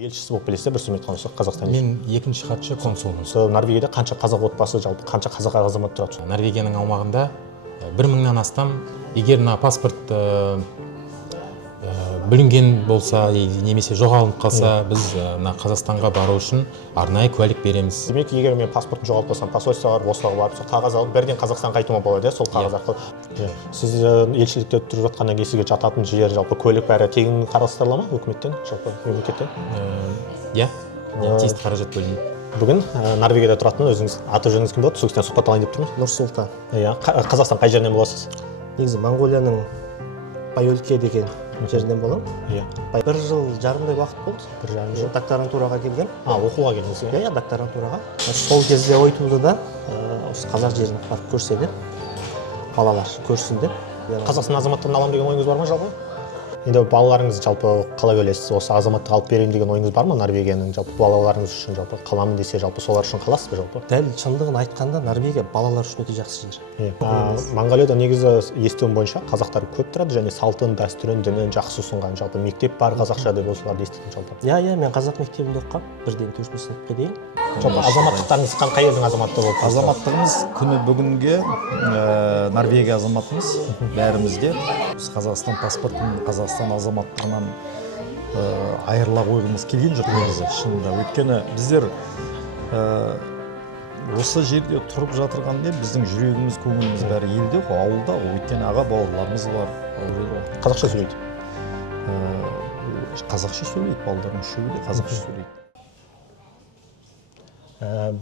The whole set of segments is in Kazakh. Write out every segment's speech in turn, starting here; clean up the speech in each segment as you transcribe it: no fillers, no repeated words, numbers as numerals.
Елшісі болып білесіздер, бір сөзбен айтқанда Қазақстан. Мен екінші хатшы консулмын. Норвегияда қанша қазақ отбасы, жалпы қанша қазақ азамат тұрады? Норвегияның аумағында 1000-нан астам, егер паспорт бүлінген болса, немесе жоғалып қалса, біз Қазақстанға бару үшін арнайы куәлік береміз. Демек, егер мен паспортын жоғалтып қалсам, посольствоға Ослоға барып, сол қағаз алып, бірден Қазақстанға қайтуыма болады, сол қағаз арқылы. Сіз елшілікте тұрып жатқаннан кейін сізге жататын жер, жалпы көлік бәрі тегін қарастырыла ма үкіметтен, жалпы мемлекеттен? Иә, тиісті қаражат бөлінеді. Бүгін Норвегияда тұратын өзіңіз аты жөніңіз кім болады? Сол кісіден сұхбат алайын деп тұрмыз. Нұрсұлтан. Иә, Қазақстан қай жерінен боласыз? Негізі Монғолияның Байөлке деген жерден боламын. Иә. 1 жыл жарымдай уақыт болды. 1,5 жыл. Докторантураға келген. Оқуға келдіңіз бе? Иә, докторантураға. Сол кезде ой туды да, осы қазақ жерін барып көрсе де, балалар көрсін деп. Қазақстан азаматтығын аламын деген ойыңыз бар ма жалпы? Енді балаларыңыз жалпы қалай ойлайсыз? Осы азаматтық алып берейін деген ойыңыз бар ма Норвегияның жалпы балаларыңыз үшін жалпы қаламын десе жалпы солар үшін қаласыз ба жалпы? Дәл шындығын айтқанда Норвегия балалар үшін өте жақсы жер. Монғолияда негізі естуім бойынша қазақтар көп тұрады және салтын, дәстүрін, дінін жақсы ұсынған жалпы мектеп бар қазақша деп осыларды естідім жалпы. Иә, мен қазақ мектебінде оқығам, 1-ден 4 сыныпқа дейін. Жалпы азаматтықтарыңыз қай елдің азаматтығы болып? Азаматтығымыз күні бүгінге Норвегия азаматымыз бәрімізде. Біз Қазақстан паспортын, Қазақстан азаматтығынан айырыла қойғымыз келген жоқ негізі шынында. Өйткені біздер осы жерде тұрып жатырғанда біздің жүрегіміз, көңіліміз бәрі елде, ауылда, өйткені аға бауырларымыз бар. Қазақша сөйлейді. Қазақша сөйлейді, балалардың үшеуі де қазақша сөйлейді.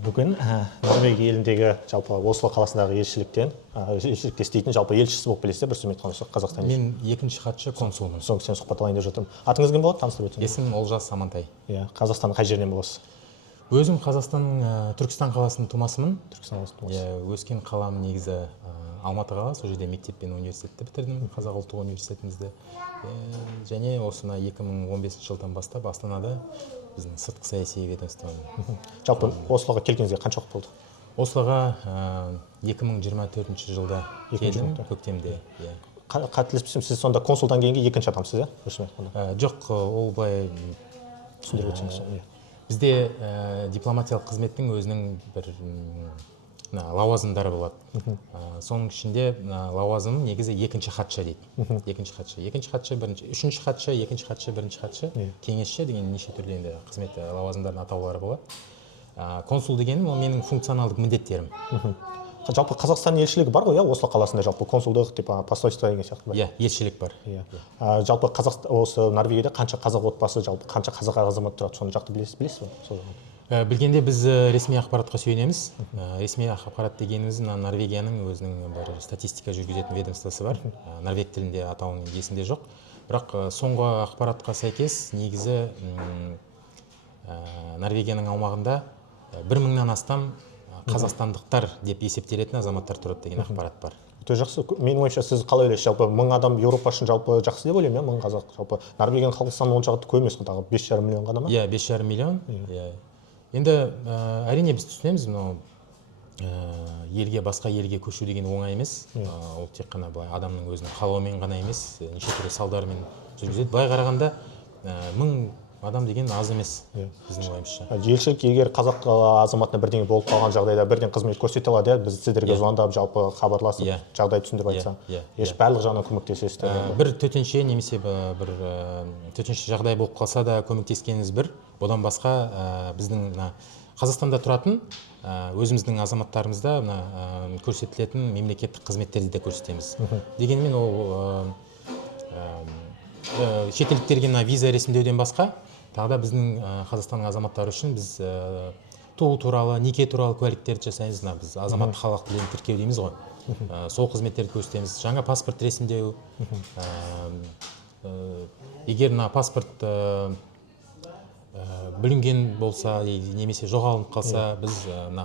Бүгін Норвегия еліндегі жалпы Осло қаласындағы елшілікте істейтін жалпы елшісі болып білесіздер, бір сөзбен айтқанда Қазақстан. Мен екінші хатшы консулмын. Соң сен сұхбат алайын деп жатырмын. Атыңыз кім болады? Таныстырып өтсеңіз. Есімім Олжас Амантай. Иә, Қазақстанның қай жерінен боласыз? Өзім Қазақстанның Түркістан қаласының тумасымын. Түркістан қаласының тумасы. Өскен қалам негізі Алматы қаласы, сол жерде мектеп пен университетті бітірдім, Қазақ ұлттық университетімізді. Және осына 2015 жылдан бастап Астанада біздің сыртқы саяси ведомствоның. Жалпы Ослоға келгеніңізге қанша уақыт болды? Ослоға 2024 жылда келдім, көктемде. Қателеспесем, сіз сонда консулдан кейінгі екінші адамсыз, иә? Жоқ, ол былай түсіндіріп өтсеңіз. Бізде дипломатиялық қызметтің өзінің бір лауазымдары болады. Соның ішінде лауазым негізі екінші хатшы дейді. Екінші хатшы, үшінші хатшы, екінші хатшы, бірінші хатшы, кеңесші деген неше түрлі енді қызмет лауазымдардың атаулары болады. Консул дегенім ол менің функционалдық міндеттерім. Жалпы Қазақстан елшілігі бар ғой, Осло қаласында жалпы консулдық, посольство деген сияқты бар. Иә, елшілік бар. Жалпы осы Норвегияда қанша қазақ отбасы, жалпы қанша қазақ азамат тұрады, соны жақты білесіз бе? Білгенде біз ресми ақпаратқа сүйенеміз. Ресми ақпарат дегеніміз Норвегияның өзінің бір статистика жүргізетін ведомствосы бар. Норвег тілінде атауының есімде жоқ. Бірақ соңғы ақпаратқа сәйкес негізі Норвегияның аумағында 1000-нан астам қазақстандықтар деп есептелетін азаматтар тұрады деген ақпарат бар. Өте жақсы. Менің ойымша сіз қалай ойлайсыз? Жалпы 1000 адам Еуропа үшін жалпы жақсы деп ойлаймын, 1000 қазақ. Жалпы Норвегияның халқы саны онша көп емес, тағы 5,5 миллион ғана ма? Иә, 5,5 миллион. Енді әрине біз түсінеміз, елге, басқа елге көшу деген оңай емес. Ол тек қана адамның өзінің қалауымен ғана емес, неше түрлі салдарымен жүргізеді. Былай қарағанда 1000 адам деген аз емес біздің ойымызша. Елшілік егер қазақ азаматына бірдеңе болып қалған жағдайда бірден қызмет көрсете алады, біз сіздерге звондап, жалпы хабарласып, жағдай түсіндіріп айтсаң, еш барлық жағынан көмектесесіздер. Бір төтенше немесе бір төтенше жағдай болып қалса да көмектескеніміз бір. Бұдан басқа біздің Қазақстанда тұратын өзіміздің азаматтарымызда көрсетілетін мемлекеттік қызметтерді де көрсетеміз. Дегенмен ол шетелдіктерге виза ресімдеуден басқа, тағы да біздің Қазақстанның азаматтары үшін біз туу туралы, неке туралы куәліктерді жасаймыз. Біз азаматтық халық тілін тіркеу дейміз ғой. Сол қызметтерді көрсетеміз. Жаңа паспорт ресімдеу. Егер паспорт бүлінген болса, немесе жоғалып қалса, біз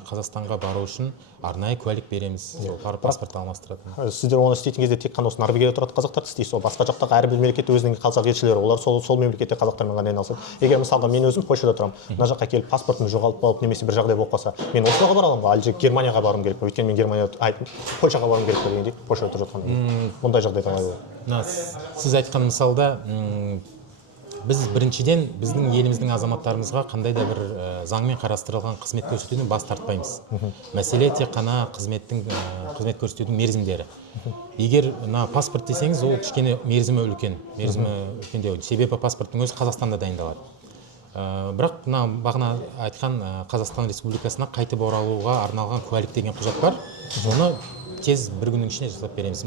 Қазақстанға бару үшін арнайы куәлік береміз. Паспорт алмастыратын. Сіздер оны істейтін кезде тек қана осы Норвегияда тұратын қазақтар істейсіз, басқа жақтағы әрбір мемлекетте өзінің қазақ елшілері, олар сол мемлекетте қазақтармен ғана айналысады. Егер мысалға мен өзім Польшада тұрамын, мына жаққа келіп паспортым жоғалып қалып, немесе бір жағдай болып қалса, мен Ослоға бара аламын ба, әлде Германияға баруым керек пе? Өйткені мен Польшаға баруым керек пе дегендей, Польшада тұрып жатқанда. Мұндай жағдай қалай болады? Сіз айтқан мысалда біз біріншіден біздің еліміздің азаматтарымызға қандай да бір заңмен қарастырылған қызмет көрсетуден бас тартпаймыз. Мәселе тек қана қызмет көрсетудің мерзімдері. Егер паспорт десеңіз, ол кішкене мерзімі үлкендеу. Себебі паспорттың өзі Қазақстанда дайындалады. Бірақ бағана айтқан Қазақстан Республикасына қайтып оралуға арналған куәлік деген құжат бар. Оны тез бір күннің ішінде жасап береміз.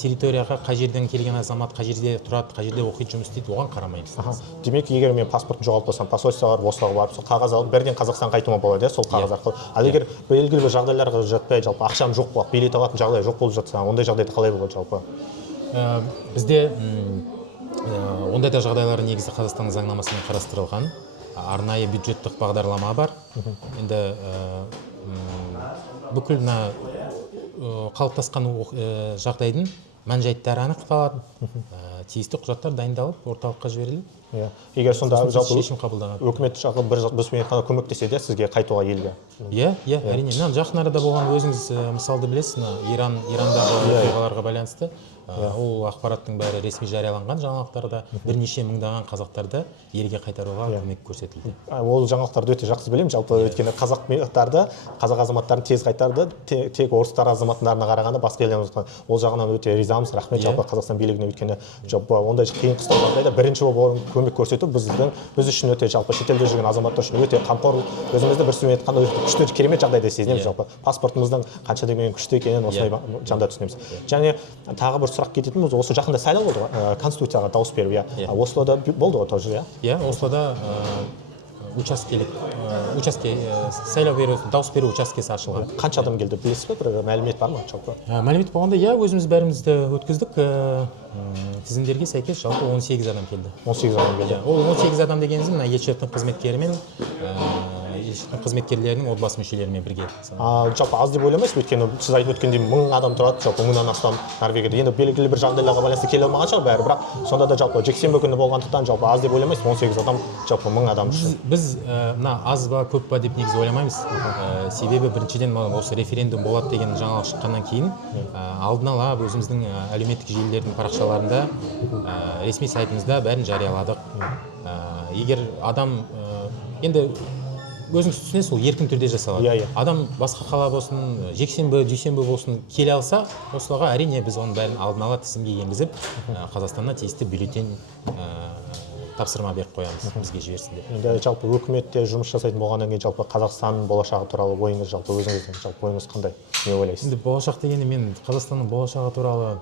Территорияға қай жерден келген азамат, қай жерде тұрады, қай жерде оқиды, жұмыс істейді, оған қарамаймыз. Демек, егер мен паспортын жоғалтып алсам, посольствоға барып, осыларға барып, сол қағаз алып, бірден Қазақстан қайтуыма болады, сол қағаз арқылы. Ал егер белгілі бір жағдайларға жатпай, жалпы ақшам жоқ болады, билет алатын жағдай жоқ болып жатса, ондай жағдайда қалай болады жалпы? Бізде ондай да жағдайлар негізі Қазақстанның заңнамасымен қарастырылған. Арнайы бюджеттік бағдарлама бар. Енді бүкіл қалыптасқан жағдайдың мән-жайттары анықталады. Тиісті құжаттар дайындалып, орталыққа жіберіледі. Егер сонда жалпы шешім қабылданады. өкімет жағы біз ғана көмектеседі сізге қайтуға елге. Әрине. Жақын арада болған өзіңіз мысалды білесіз, Ирандағы оқиғаларға байланысты. Ол ақпараттың бәрі ресми жарияланған жаңалықтарда бірнеше мыңдаған қазақтарды елге қайтаруға көмек көрсетілді. Ол жаңалықтарды өте жақсы білемін, жалпы өйткені қазақ азаматтарын тез қайтарды, тек орыстар азаматтарына қарағанда басқа елден ол жағынан өте ризамыз, рахмет жалпы Қазақстан билігіне, өйткені жалпы ондай қиын қыстау жағдайда бірінші болып көмек көрсету біз үшін өте жалпы шетелде жүрген азаматтар үшін өте қамқор, өзімізді бір сөзбен айтқанда күшті керемет жағдайда сезінеміз жалпы. Паспортымыздың қанша деген күшті екенін осылай жанда түсінеміз. Және тағы бір сұрақ кететініміз, осы жақында сайлау болды ғой, Конституцияға дауыс беру, Ослода болды ғой тоже, Ослода сайлау беру, дауыс беру учаскесі ашылған. Қанша адам келді, білесіз бе, бір мәлімет бар ма жалпы? Мәлімет болғанда, өзіміз бәрімізді өткіздік. Тізімдерге сәйкес жалпы 18 адам келді. 18 адам келді. Ол 18 адам дегеніміз елшіліктің қызметкері мен қызметкерлерінің отбасы мүшелерімен бірге. Жалпы аз деп ойламайсыз, өйткені сіз айтып өткендей 1000 адам тұрады, жалпы 1000-нан астам Норвегияда. Енді белгілі бір жағдайларға байланысты келе алмаған шығар бәрі, бірақ сонда да жалпы жексенбі күні болғандықтан жалпы аз деп ойламайсыз, 18 адам жалпы 1000 адам. Біз аз ба, көп па деп негізі ойламаймыз. Себебі біріншіден осы референдум болады деген жаңалық шыққаннан кейін алдын ала өзіміздің әлеуметтік желілердің парақшаларында, ресми сайтымызда бәрін жарияладық. Егер адам енді өзіңіз түсінесіз, ол еркін түрде жасалады. Адам басқа қала болсын, жексенбі, дүйсенбі болсын келе алса, осыларға әрине біз оның бәрін алдын ала тізімге енгізіп, Қазақстаннан тиісті бюллетень тапсырма беріп қоямыз, бізге жіберсін деп. Енді жалпы өкіметте жұмыс жасайтын болғаннан кейін жалпы Қазақстанның болашағы туралы ойыңыз, жалпы өзіңіздің жалпы ойыңыз қандай? Не ойлайсыз? Енді болашақ дегенде мен Қазақстанның болашағы туралы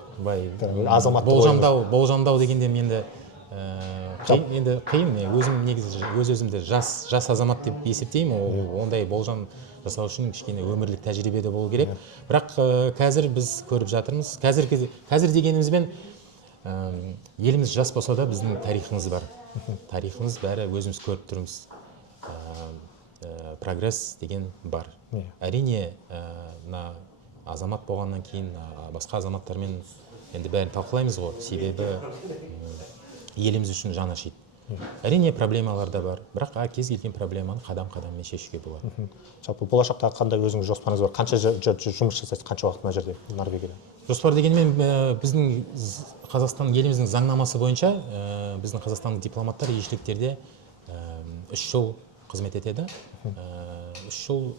болжамдау дегенде менде енді қиын. Өзім негізі өзімді жас азамат деп есептеймін. Ондай болжам жасау үшін кішкене өмірлік тәжірибеде болу керек. Бірақ қазір біз көріп жатырмыз. Қазір дегенімізбен еліміз жас болса да біздің тарихымыз бар. Тарихымыз бәрі өзіміз көріп тұрмыз. Прогресс деген бар. Әрине, азамат болғаннан кейін басқа азаматтармен енді бәрін талқылаймыз ғой. Себебі еліміз үшін жан ашиды. Әрине проблемалар да бар, бірақ кез келген проблеманы қадам-қадаммен шешуге болады. Жалпы болашақта қандай өзіңіз жоспарыңыз бар? Қанша жұмыс жасайсыз, қанша уақыт мына жерде Норвегияда? Жоспар дегенмен біздің Қазақстан еліміздің заңнамасы бойынша біздің қазақстандық дипломаттар елшіліктерде 3 жыл қызмет етеді. 3 жыл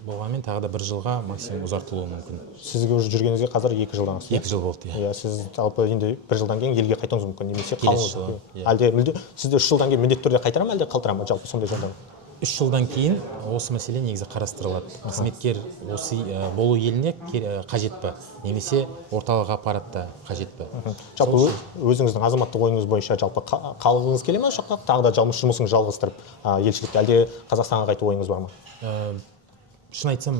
болғанмен тағы да 1 жылға максимум ұзартылуы мүмкін. Сізге уже жүргеніңізге қазір 2 жылдан асты. 2 жыл болды. Сіз жалпы енді 1 жылдан кейін елге қайтуыңыз мүмкін, немесе қалыңыз. Әлде сізді 3 жылдан кейін міндетті түрде қайтара ма, әлде қалдыра ма, жалпы сондай жағдай? 3 жылдан кейін осы мәселе негізі қарастырылады. Қызметкер осы болу еліне қажет па, немесе орталық аппаратта қажет па? Жалпы өзіңіздің азаматтық ойыңыз бойынша жалпы қалғыңыз келе ма, жаққа тағы да жұмысыңызды жалғастырып елшілікте, әлде Қазақстанға қайту ойыңыз бар ма? Шын айтсам,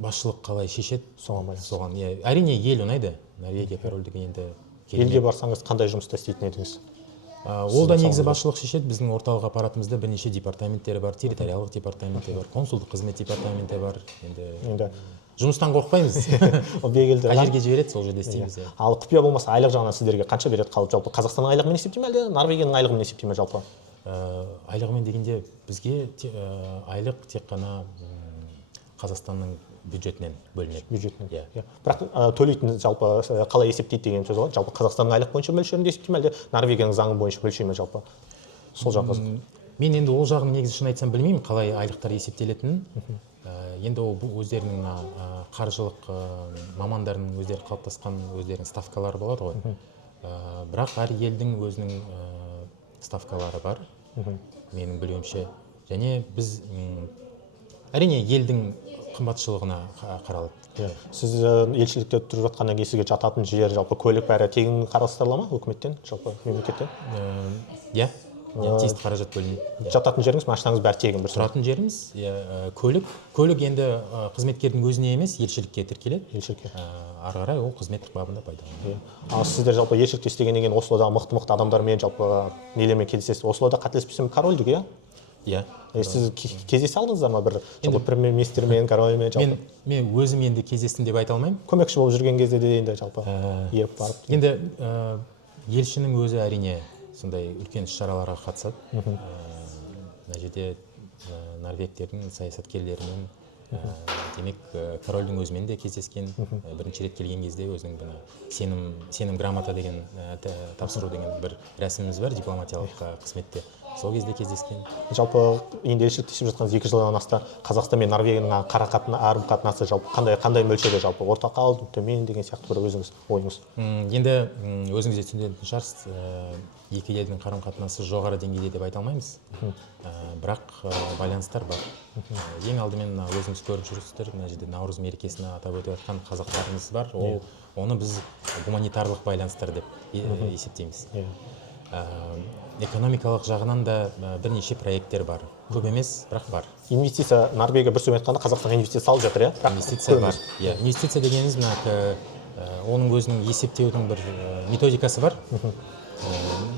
басшылық қалай шешеді, соған. Әрине ел ұнайды. Норвегия корольдігі енді елге барсаңыз қандай жұмыста істейтін едіңіз? Ол да негізі басшылық шешеді. Біздің орталық аппаратымызда бірнеше департаменттері бар, территориялық департаменті бар, консулдық қызмет департаменті бар. Енді жұмыстан қорықпаймыз. Қай жерге жібереді, сол жерде істейміз. Ал құпия болмаса айлық жағынан сіздерге қанша береді қалып, жалпы Қазақстанның айлығымен есептей ме, әлде Норвегияның айлығымен есептей ме жалпы? Айлығымен дегенде бізге айлық тек қана Қазақстанның бюджетінен бөлінеді. бюджетінен. Иә. Бірақ төлейтін жалпы қалай есептейді деген сөз ғой. Жалпы Қазақстанның айлық бойынша мөлшерінде есептей ме, әлде Норвегияның заңы бойынша өлшей ме жалпы? Сол жағы. Мен енді ол жағын негізі шын айтсам білмеймін, қалай айлықтар есептелетінін. Енді ол өздерінің қаржылық мамандарының өздері қалыптасқан өздерінің ставкалары болады ғой. Бірақ әр елдің өзінің ставкалары бар, менің білуімше. Және біз әрине елдің қымбатшылығына қаралады. Сіз елшілікте тұрып жатқаннан кейін сізге жататын жер, жалпы көлік бәрі тегін қарастырыла ма үкіметтен, жалпы мемлекеттен? Иә, тиісті қаражат бөлінеді. Жататын жеріңіз, машинаңыз бәрі тегін бір тұратын жеріміз, көлік енді қызметкердің өзіне емес, елшілікке тіркеледі. елшілікке. Ары қарай ол қызметтік бабында пайдаланады. Ал сіздер жалпы елшілікте істегеннен кейін Ослода мықты адамдармен жалпы нелермен кездесесіз? Ослода қателеспесем корольдік, иә? Иә. Сіз кездесе алдыңыздар ма бір жалпы премьер-министрмен, корольмен жалпы? Мен өзім енді кездестім деп айта алмаймын. Көмекші болып жүрген кезде де енді жалпы еріп барып. Енді елшінің өзі әрине сондай үлкен іс-шараларға қатысады. Мына жерде норвегтердің саясаткерлерімен, демек корольдің өзімен де кездескен. Бірінші рет келген кезде өзінің сенім грамота деген тапсыру деген бір рәсіміміз бар дипломатиялық қызметте. Сол кезде кездескен. Жалпы енді елшілікте істеп жатқаныңыз 2 жылдан асты. Қазақстан мен Норвегияның қарым қатынасы жалпы қандай мөлшерде, жалпы орта қалды, төмен деген сияқты бір өзіңіз ойыңыз? Енді өзіңіз де түсінетін шығарсыз, екі елдің қарым қатынасы жоғары деңгейде деп айта алмаймыз. Бірақ байланыстар бар. Ең алдымен өзіңіз көріп жүрсіздер, мына жерде Наурыз мерекесін атап өтіп жатқан қазақтарымыз бар. Оны біз гуманитарлық байланыстар деп есептейміз. Экономикалық жағынан да бірнеше проекттер бар. Көп емес, бірақ бар. Инвестиция, Норвегия бір сөзбен айтқанда Қазақстанға инвестиция салып жатыр, иә? Инвестиция бар. Инвестиция дегеніміз оның өзінің есептеудің бір методикасы бар.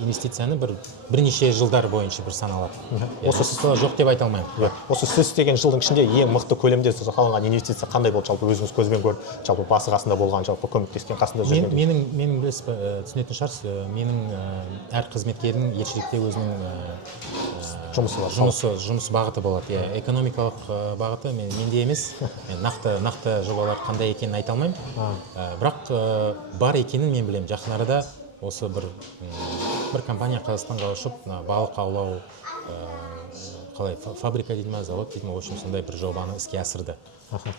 Инвестицияны бірнеше жылдар бойынша бір саналады. Осы жоқ деп айта алмаймын. Осы сіз істеген жылдың ішінде ең мықты көлемде салынған инвестиция қандай болды, жалпы өзіңіз көзбен көріп, жалпы басы қасында болған, жалпы көмектескен, қасында жүрген? Менің түсінетін шығарсыз, менің әр қызметкердің елшілікте өзінің жұмыс бағыты болады. Экономикалық бағыты менде емес, нақты жобалар қандай екенін айта алмаймын. Бірақ бар екенін мен білемін. Жақын арада осы бір компания Қазақстанға ұшып, балық аулау, фабрика дейді ме, завод дейді ме, в общем, сондай бір жобаны іске асырды.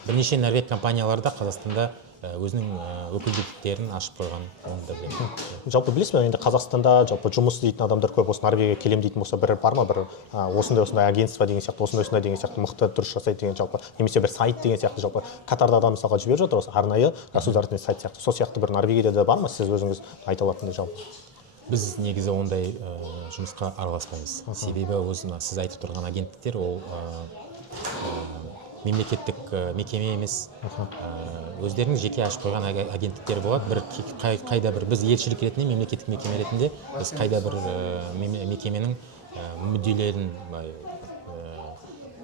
Бірнеше норвег компаниялары да Қазақстанда өзінің өкілдіктерін ашып қойған, оны да білемін. Жалпы білесіз бе, енді Қазақстанда жалпы жұмыс дейтін адамдар көп, осы Норвегия келем дейтін болса, бір бар ма, бір осындай агентство деген сияқты, осындай деген сияқты мықты дұрыс жасайды деген жалпы, немесе бір сайт деген сияқты, жалпы Катарда адам мысалға жіберіп жатыр, осы арнайы государственный сайт сияқты, сол сияқты бір Норвегияда да бар ма, сіз өзіңіз айта алатындай жалпы? Біз негізі ондай жұмысқа араласпаймыз. Себебі сіз айтып тұрған агенттіктер ол мемлекеттік мекеме емес, өздерінің жеке ашып қойған агенттіктері болады. Қайда бір біз елшілік ретінде, мемлекеттік мекеме ретінде біз қайда бір мекеменің мүдделерін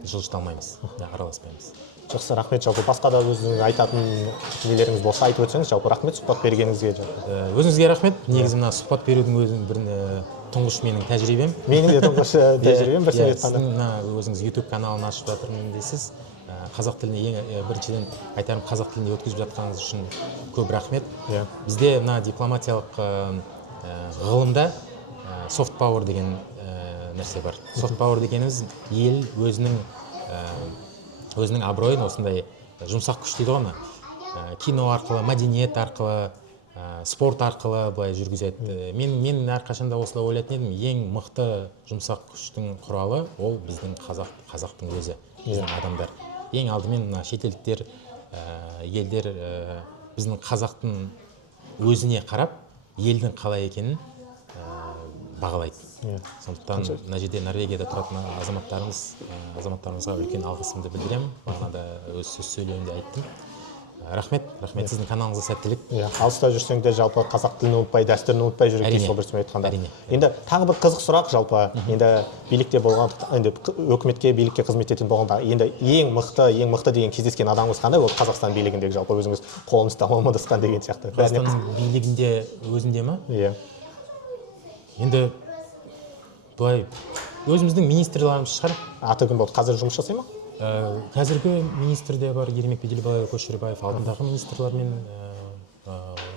жылжыта алмаймыз, араласпаймыз. Жақсы, рахмет. Жалпы басқа да өзіңіз айтатын нелеріңіз болса айтып өтсеңіз, жалпы рахмет сұхбат бергеніңізге. Өзіңізге рахмет. Негізі мына сұхбат берудің өзінің бір тұңғыш менің тәжірибем. Менің де тұңғыш тәжірибем бір себеп қана. Сіздің өзіңіз YouTube каналын ашып жатырмын дейсіз. Қазақ тіліне біріншіден айтарым, қазақ тілінде өткізіп жатқаныңыз үшін көп рахмет. Бізде мына дипломатиялық ғылымда soft power деген нәрсе бар. Soft power дегеніміз ел өзінің абыройын осындай жұмсақ күш дейді ғой, кино арқылы, мәдениет арқылы, спорт арқылы былай жүргізеді. Мен әрқашанда осылай ойлайтын едім, ең мықты жұмсақ күштің құралы ол біздің қазақтың өзі, біздің адамдар. Ең алдымен шетелдіктер, елдер біздің қазақтың өзіне қарап, елдің қалай екенін бағалайды. Сондықтан мына жерде Норвегияда тұратын азаматтарымызға үлкен алғысымды білдіремін. Бағана да өз сөз сөйлеуімде айттым. Рахмет сіздің каналыңызға сәттілік. Алыста жүрсең де жалпы қазақ тілін ұмытпай, дәстүрін ұмытпай жүру керек, сол бірсімен айтқанда. Енді тағы бір қызық сұрақ, жалпы енді билікте болған, енді өкіметке, билікке қызмет ететін болғанда, енді ең мықты деген кездескен адамыңыз қандай болды Қазақстан билігіндегі, жалпы өзіңіз қолыңызда амандасқан деген сияқты? Қазақстан билігінде өзінде ме? Иә. Енді былай өзіміздің министрлеріміз шығар. Аты кім болды? Қазір жұмыс жасай ма? Қазіргі министр де бар, Ермек Беделбай Көшербаев, алдындағы министрлермен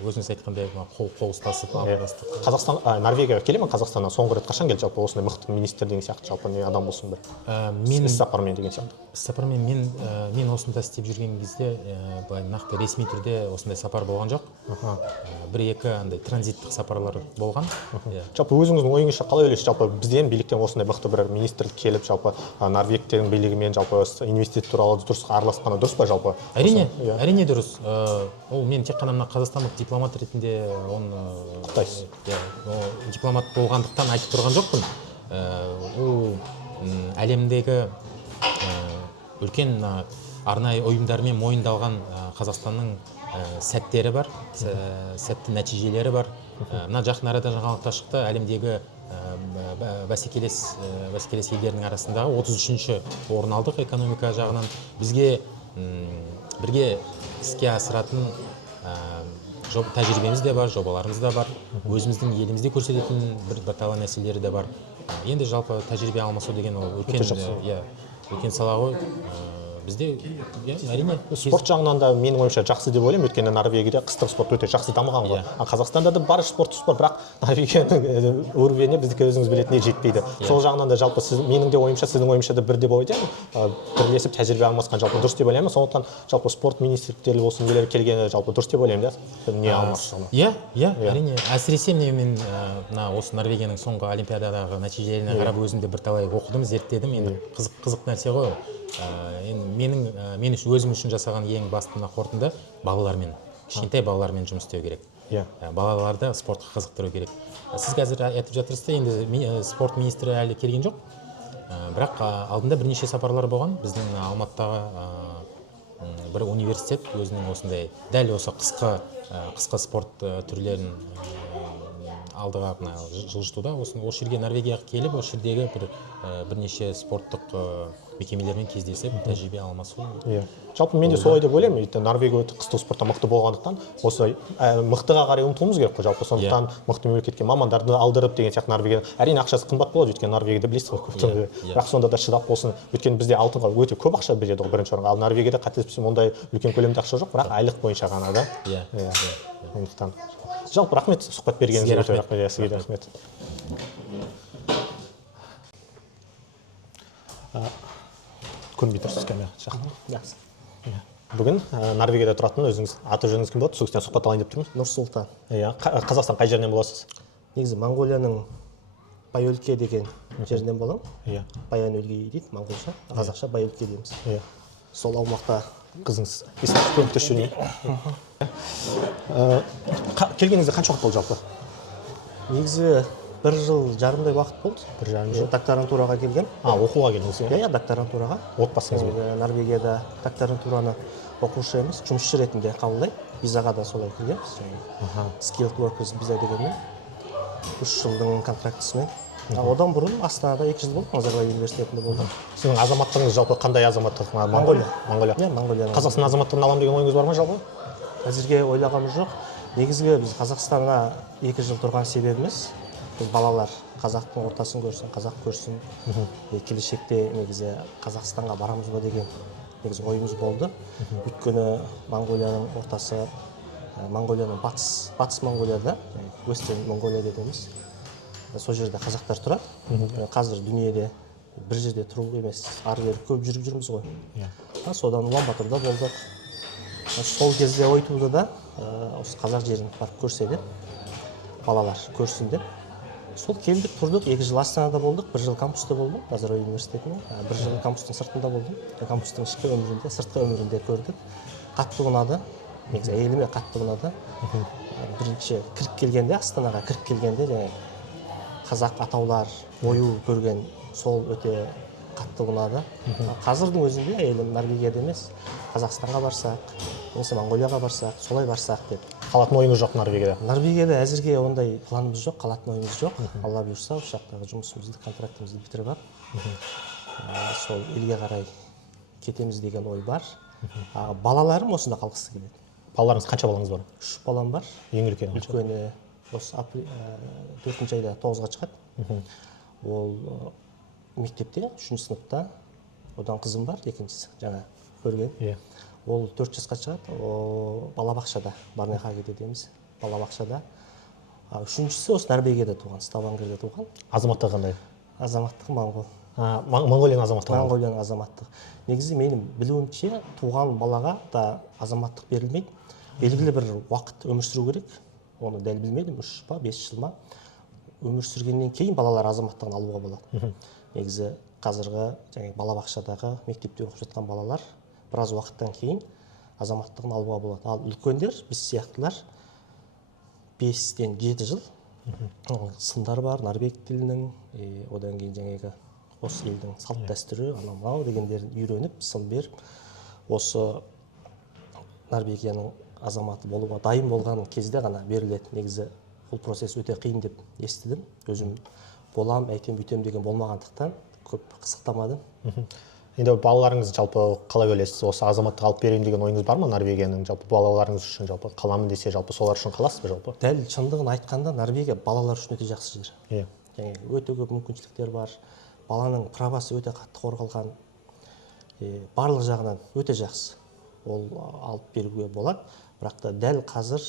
өзіңіз айтқандай қол ұстасып амандастық. Қазақстан, Норвегияға келе ме? Қазақстаннан соңғы рет қашан келді жалпы осындай мықты министр деген сияқты, жалпы не адам болсын бір іс сапармен деген сияқты? Іс сапармен мен осында істеп жүрген кезде былай нақты ресми түрде осындай сапар болған жоқ. Бір-екі андай транзиттік сапарлар болған. Жалпы өзіңіздің ойыңызша қалай ойлайсыз? Жалпы бізден биліктен осындай мықты бір министр келіп, жалпы Норвегияның билігімен жалпы инвестиция туралы дұрыс араласқаны дұрыс па жалпы? Әрине дұрыс. Ол мен тек қана қазақстандық дипломат ретінде оны құптайсыз. Дипломат болғандықтан айтып тұрған жоқпын. Ол әлемдегі үлкен арнайы ұйымдармен мойындалған Қазақстанның сәттері бар, сәтті нәтижелері бар. Мына жақын арада жаңалықта шықты, әлемдегі бәсекелес елдердің арасындағы 33-ші орын алдық экономика жағынан. Бізге бірге іске асыратын тәжірибеміз де бар, жобаларымыз да бар, өзіміздің елімізде көрсететін бірталай мәселелері де бар. Енді жалпы тәжірибе алмасу деген ол үлкен сала ғой. Бізде әрине спорт жағынан да менің ойымша жақсы деп ойлаймын, өйткені Норвегияда қыстық спорт өте жақсы дамыған ғой. Қазақстанда да бар спорт, бірақ Норвегияның уровені біздікі өзіңіз білетіндей жетпейді. Сол жағынан да жалпы менің де ойымша, сіздің ойымша да бір деп ойлаймын, бірлесіп тәжірибе алмасқан жалпы дұрыс деп ойлаймын. Сондықтан жалпы спорт министрліктері болсын, нелер келгені жалпы дұрыс деп ойлаймын да. Не алмасқан. Әрине. Әсіресе мен осы Норвегияның соңғы олимпиададағы нәтижелеріне қарап өзімде бірталай оқыдым, зерттедім. Енді қызық нәрсе ғой. Мен өзім үшін жасаған ең басты қорытынды балалармен, кішкентай балалармен жұмыс істеу керек. Балаларды спортқа қызықтыру керек. Сіз қазір айтып жатырсыз, енді спорт министрі әлі келген жоқ. Бірақ алдында бірнеше сапарлар болған. Біздің Алматыдағы бір университет өзінің осындай дәл осы қысқы спорт түрлерін алдыға жылжытуда. Осы жерге Норвегияға келіп, осы жердегі бірнеше спорттық мекемелермен кездесіп, тәжірибе алмасу. Жалпы мен де солай деп ойлаймын. Норвегия қыстық спортта мықты болғандықтан, осы мықтыға қарай ұмтылуымыз керек қой жалпы. Сондықтан мықты мемлекетке мамандарды алдырып деген сияқты Норвегия. Әрине ақшасы қымбат болады, өйткені Норвегияда білесіз ғой. Бірақ сонда да шыдап болсын. Өйткені бізде алтынға өте көп ақша береді ғой бірінші орынға. Ал Норвегияда қателеспесем ондай үлкен көлемде ақша жоқ, бірақ айлық бойынша ғана да. Сондықтан жалпы рахмет сұхбат бергеніңізге. Өте рахмет. Сізге рахмет. Көрінбей тұрсыз камера жақын. Бүгін Норвегияда тұратын өзіңіз аты жөніңіз кім болады? Сол кісіден сұхбат алайын деп тұрмыз. Нұрсұлтан. Қазақстан қай жерінен боласыз? Негізі Моңғолияның Байөлке деген жерінен боламын. Баян-өлгей дейді моңғолша, қазақша Байөлке дейміз. Сол аумақта қызыңыз естіп көріп жүрмей. Келгеніңізде қанша уақыт болды жалпы? Негізі 1 жыл жарымдай уақыт болды. 1 жарым жыл. Докторантураға келгем. Оқуға келдіңіз, Докторантураға. Отбасыңызбен? Норвегияда докторантураны оқушы емес, жұмысшы ретінде қабылдайды. Визаға да солай кіргенбіз. Skilled workers виза дегенмен 3 жылдың контрактісімен. Одан бұрын Астанада 2 жыл болды, Назарбаев университетінде болдым. Сіздің азаматтығыңыз жалпы қандай азаматтық? Моңғолия. Қазақстан азаматтығын аламын деген ойыңыз бар ма жалпы? Әзірге ойлағанымыз жоқ. Негізгі біз Қазақстанда 2 жыл тұрған себебіміз біз балалар қазақтың ортасын көрсін, қазақ көрсін. Келешекте негізі Қазақстанға барамыз ба деген негізі ойымыз болды. Өйткені Моңғолияның ортасы, Моңғолияның батыс Моңғолияда, Western Mongolia дедіміз. Сол жерде қазақтар тұрады. Қазір дүниеде бір жерде тұру емес, ары-бері көп жүріп жүрміз ғой. Содан Улан-Баторда болдық. Сол кезде ой туды да, осы қазақ жерін барып көрсе деп, балалар көрсін деп. Сол келдік, тұрдық, 2 жыл Астанада болдық, 1 жыл кампуста болдым, Назарбаев университетінің, 1 жыл кампустың сыртында болдым. Кампустың ішкі өмірінде, сыртқы өмірінде көрдік. Қатты ұнады, негізі әйеліме қатты ұнады. Бірінші Астанаға кіріп келгенде, қазақ атаулар, ою көрген сол өте қатты ұнады. Қазірдің өзінде әйелім Норвегияда емес, Қазақстанға барсақ, немесе Моңғолияға барсақ, солай барсақ деп. Қалатын ойыңыз жоқ Норвегияда? Норвегияда әзірге ондай планымыз жоқ, қалатын ойымыз жоқ. Алла бұйырса, осы жақтағы жұмысымызды, контрактымызды бітіріп алып, сол елге қарай кетеміз деген ой бар. Балаларым осында қалғысы келеді. Балаларыңыз қанша балаңыз бар? 3 балам бар. Ең үлкені қанша? Үлкені осы 4 айда 9-ға шығады. Ол мектепте, 3 сыныпта, одан қызым бар, екіншісі жаңа көрген. Иә. Ол 4 жасқа шығады, ол балабақшада, Барнехаге дейміз, балабақшада. Үшіншісі осы Норвегияда туған, Ставангерде туған. Азаматтығы қандай? Азаматтығы моңғол. Монғолияның азаматтығы. Моңғолияның азаматтығы. Негізі менің білуімше туған балаға да азаматтық берілмейді. Белгілі бір уақыт өмір сүру керек. Оны дәл білмедім, 3 па, 5 жыл ма. Өмір сүргеннен кейін балалар азаматтығын алуға болады. Негізі қазіргі жаңағы балабақшадағы мектепте оқып жатқан балалар біраз уақыттан кейін азаматтығын алуға болады. Ал үлкендер, біз сияқтылар 5-тен 7 жыл сындар бар, норвег тілінің, одан кейін жаңағы осы елдің салт дәстүрі, анау дегендерін үйреніп, сын беріп, осы Норвегияның азаматы болуға дайын болған кезде ғана беріледі. Негізі бұл процесс өте қиын деп естідім. Өзім болам, әйтем, бүйтем деген болмағандықтан көп қысықтамадым. Енді балаларыңыз жалпы қалай ойлайсыз? Осы азаматтық алып берейін деген ойыңыз бар ма Норвегияның? Жалпы балаларыңыз үшін жалпы қаламын десе, жалпы солар үшін қаласыз ба жалпы? Дәл шындығын айтқанда Норвегия балалар үшін өте жақсы жер. Иә. Және өте көп мүмкіншіліктер бар. Баланың правасы өте қатты қорғалған. Барлық жағынан өте жақсы. Ол алып беруге болады. Бірақ та дәл қазір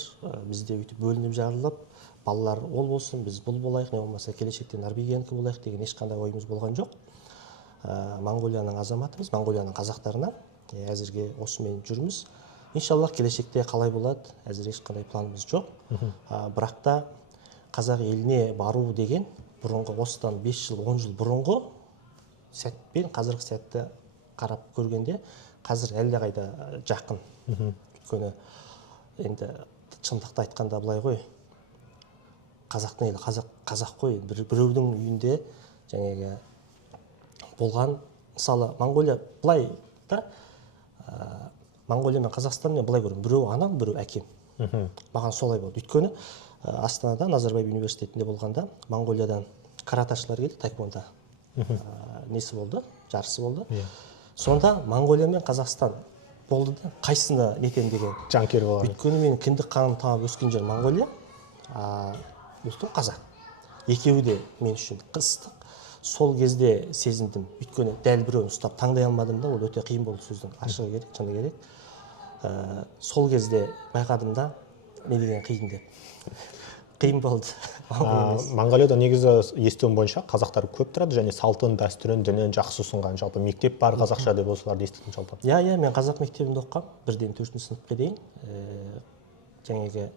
бізде өйтіп бөлініп жарылып, балалар ол болсын, біз бұл болайық, не болмаса келешекте Норвегиянікі болайық деген ешқандай ойымыз болған жоқ. Монғолияның азаматымыз, Монғолияның қазақтарына әзірге осымен жүрміз. Иншаллах келешекте қалай болады, әзір ешқандай планымыз жоқ. Бірақ та қазақ еліне бару деген бұрынғы осыдан 5 жыл, 10 жыл бұрынғы сәтпен қазіргі сәтті қарап көргенде қазір әлде қайда жақын. Өйткені енді шындықты айтқанда былай ғой, қазақтың елі қазақ қой, біреудің үйінде жаңағы болған, мысалы Монғолия былай да, Монғолия мен Қазақстанмен былай көрем, біреу анам, біреу әкем. Маған солай болды. Өйткені Астанада, Назарбаев университетінде болғанда, Монғолиядан караташылар келді, таеквондо несі болды, жарысы болды. Сонда Монғолия мен Қазақстан болды да, қайсыны нетем деген жанкүйер болған. Өйткені мен кіндік қаным тамып өскен жер Монғолия, ұлтым қазақ. Екеуі де мен үшін қыстық. Сол кезде сезіндім. Өйткені дәл біреуін ұстап таңдай алмадым да, ол өте қиын болды, сөздің ашығы керек, шыны керек. Сол кезде байқадым да, не деген қиын деп. Қиын болды. Монғолияда негізі естуім бойынша қазақтар көп тұрады және салтын, дәстүрін, дінін жақсы ұсынған. Жалпы мектеп бар қазақша деп осыларды естідім жалпы. Иә, мен қазақ мектебінде оқығам, 1-ден 4-ші сыныпқа дейін. Жаңағы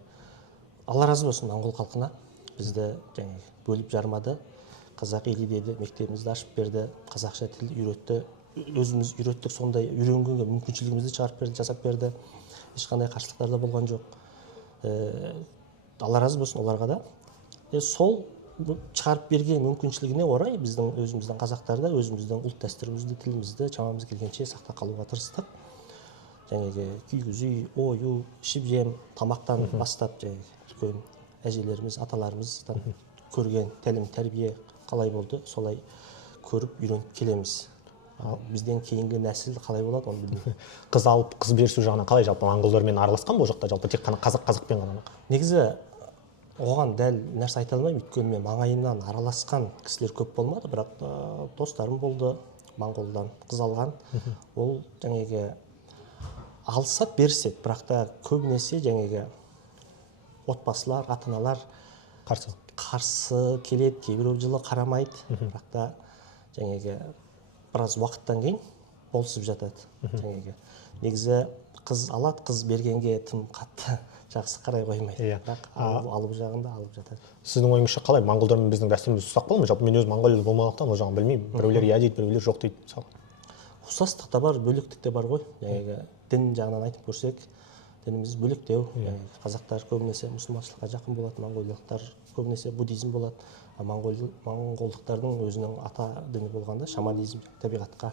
Алла разы болсын моңғол халқына, бізді жаңағы бөліп жармады. Қазақ елі деді, мектебімізді ашып берді, қазақша тіл үйретті. Өзіміз үйреттік, сондай үйренгенге мүмкіншілігімізді шығарып берді, жасап берді. Ешқандай қарсылықтар да болған жоқ. Алла разы болсын оларға да. Сол шығарып берген мүмкіншілігіне орай біздің өзіміздің қазақтарда өзіміздің ұлт дәстүрімізді, тілімізді шамамыз келгенше сақтап қалуға тырыстық. Жаңағы күйгіз үй, ою, ішіп жем, тамақтан бастап үлкен әжелеріміз, аталарымыздан көрген тәлім, тәрбие қалай болды, солай көріп үйреніп келеміз. Бізден кейінгі нәсіл қалай болады, оны білмеймін. Қыз алып, қыз берісу жағынан қалай жалпы моңғолдармен араласқан бұл жақта жалпы тек қана қазақпен ғана? Негізі оған дәл нәрсе айта алмаймын, өйткені мен маңайымнан араласқан кісілер көп болмады, бірақ достарым болды, моңғолдан қыз алған. Ол жаңағы алсат берсек, бірақ та көбінесе жаңағы отбасылар, ата-аналар қарсы келеді, кейбіреу жылы қарамайды, бірақ та жаңағы біраз уақыттан кейін болысып жатады. Негізі қыз алады, қыз бергенге тым қатты жақсы қарай қоймайды. Бірақ алып жағында алып жатады. Сіздің ойыңызша қалай? Моңғолдармен біздің дәстүріміз ұсақ болады ма? Жалпы мен өзім Моңғолияда болмағандықтан ол жағын білмеймін. Біреулер иә дейді, біреулер жоқ дейді мысалы. Ұқсастық та бар, бөлектік те бар ғой. Дін жағынан айтып көрсек, дініміз бөлектеу. Қазақтар көбінесе мұсылманшылыққа жақын болады, моңғолдықтар көбінесе буддизм болады. Моңғолдықтардың өзінің ата діні болғанда шаманизм, табиғатқа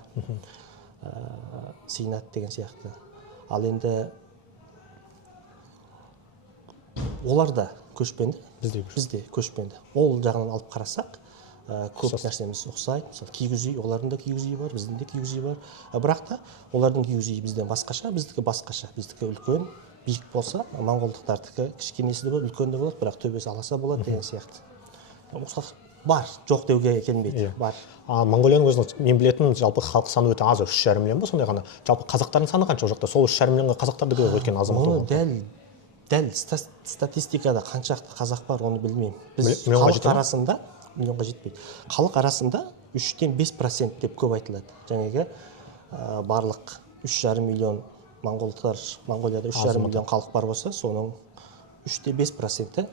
сыйынады деген сияқты. Ал енді олар да көшпенді, бізде көшпенді. Ол жағынан алып қарасақ, көп нәрсеміз ұқсайды. Мысалы, кигіз үй, олардың да кигіз үйі бар, біздің де кигіз үйі бар. Бірақ та олардың кигіз үйі бізден басқаша, біздікі басқаша. Біздікі үлкен, биік болса, моңғолдықтардікі кішкенесі де болады, үлкен де болады, бірақ төбесі аласа болады деген сияқты. бар, жоқ деуге келмейді, бар. Монғолияның өзінің мен білетін жалпы халық саны өте аз, 3,5 миллион ба сондай ғана. Жалпы қазақтардың саны қанша ол жақта? Сол 3,5 миллионға қазақтарды көп өткен азамат Оны болған. дәл статистикада қаншақты қазақ бар, оны білмеймін. Біз Миллионға халық жете ме? арасында, миллионға жетпейді. Халық арасында 3-тен 5% деп көп айтылады. Жаңағы барлық 3,5 миллион монғолдар, Монғолияда 3,5 миллион халық бар болса, соның 3-5%,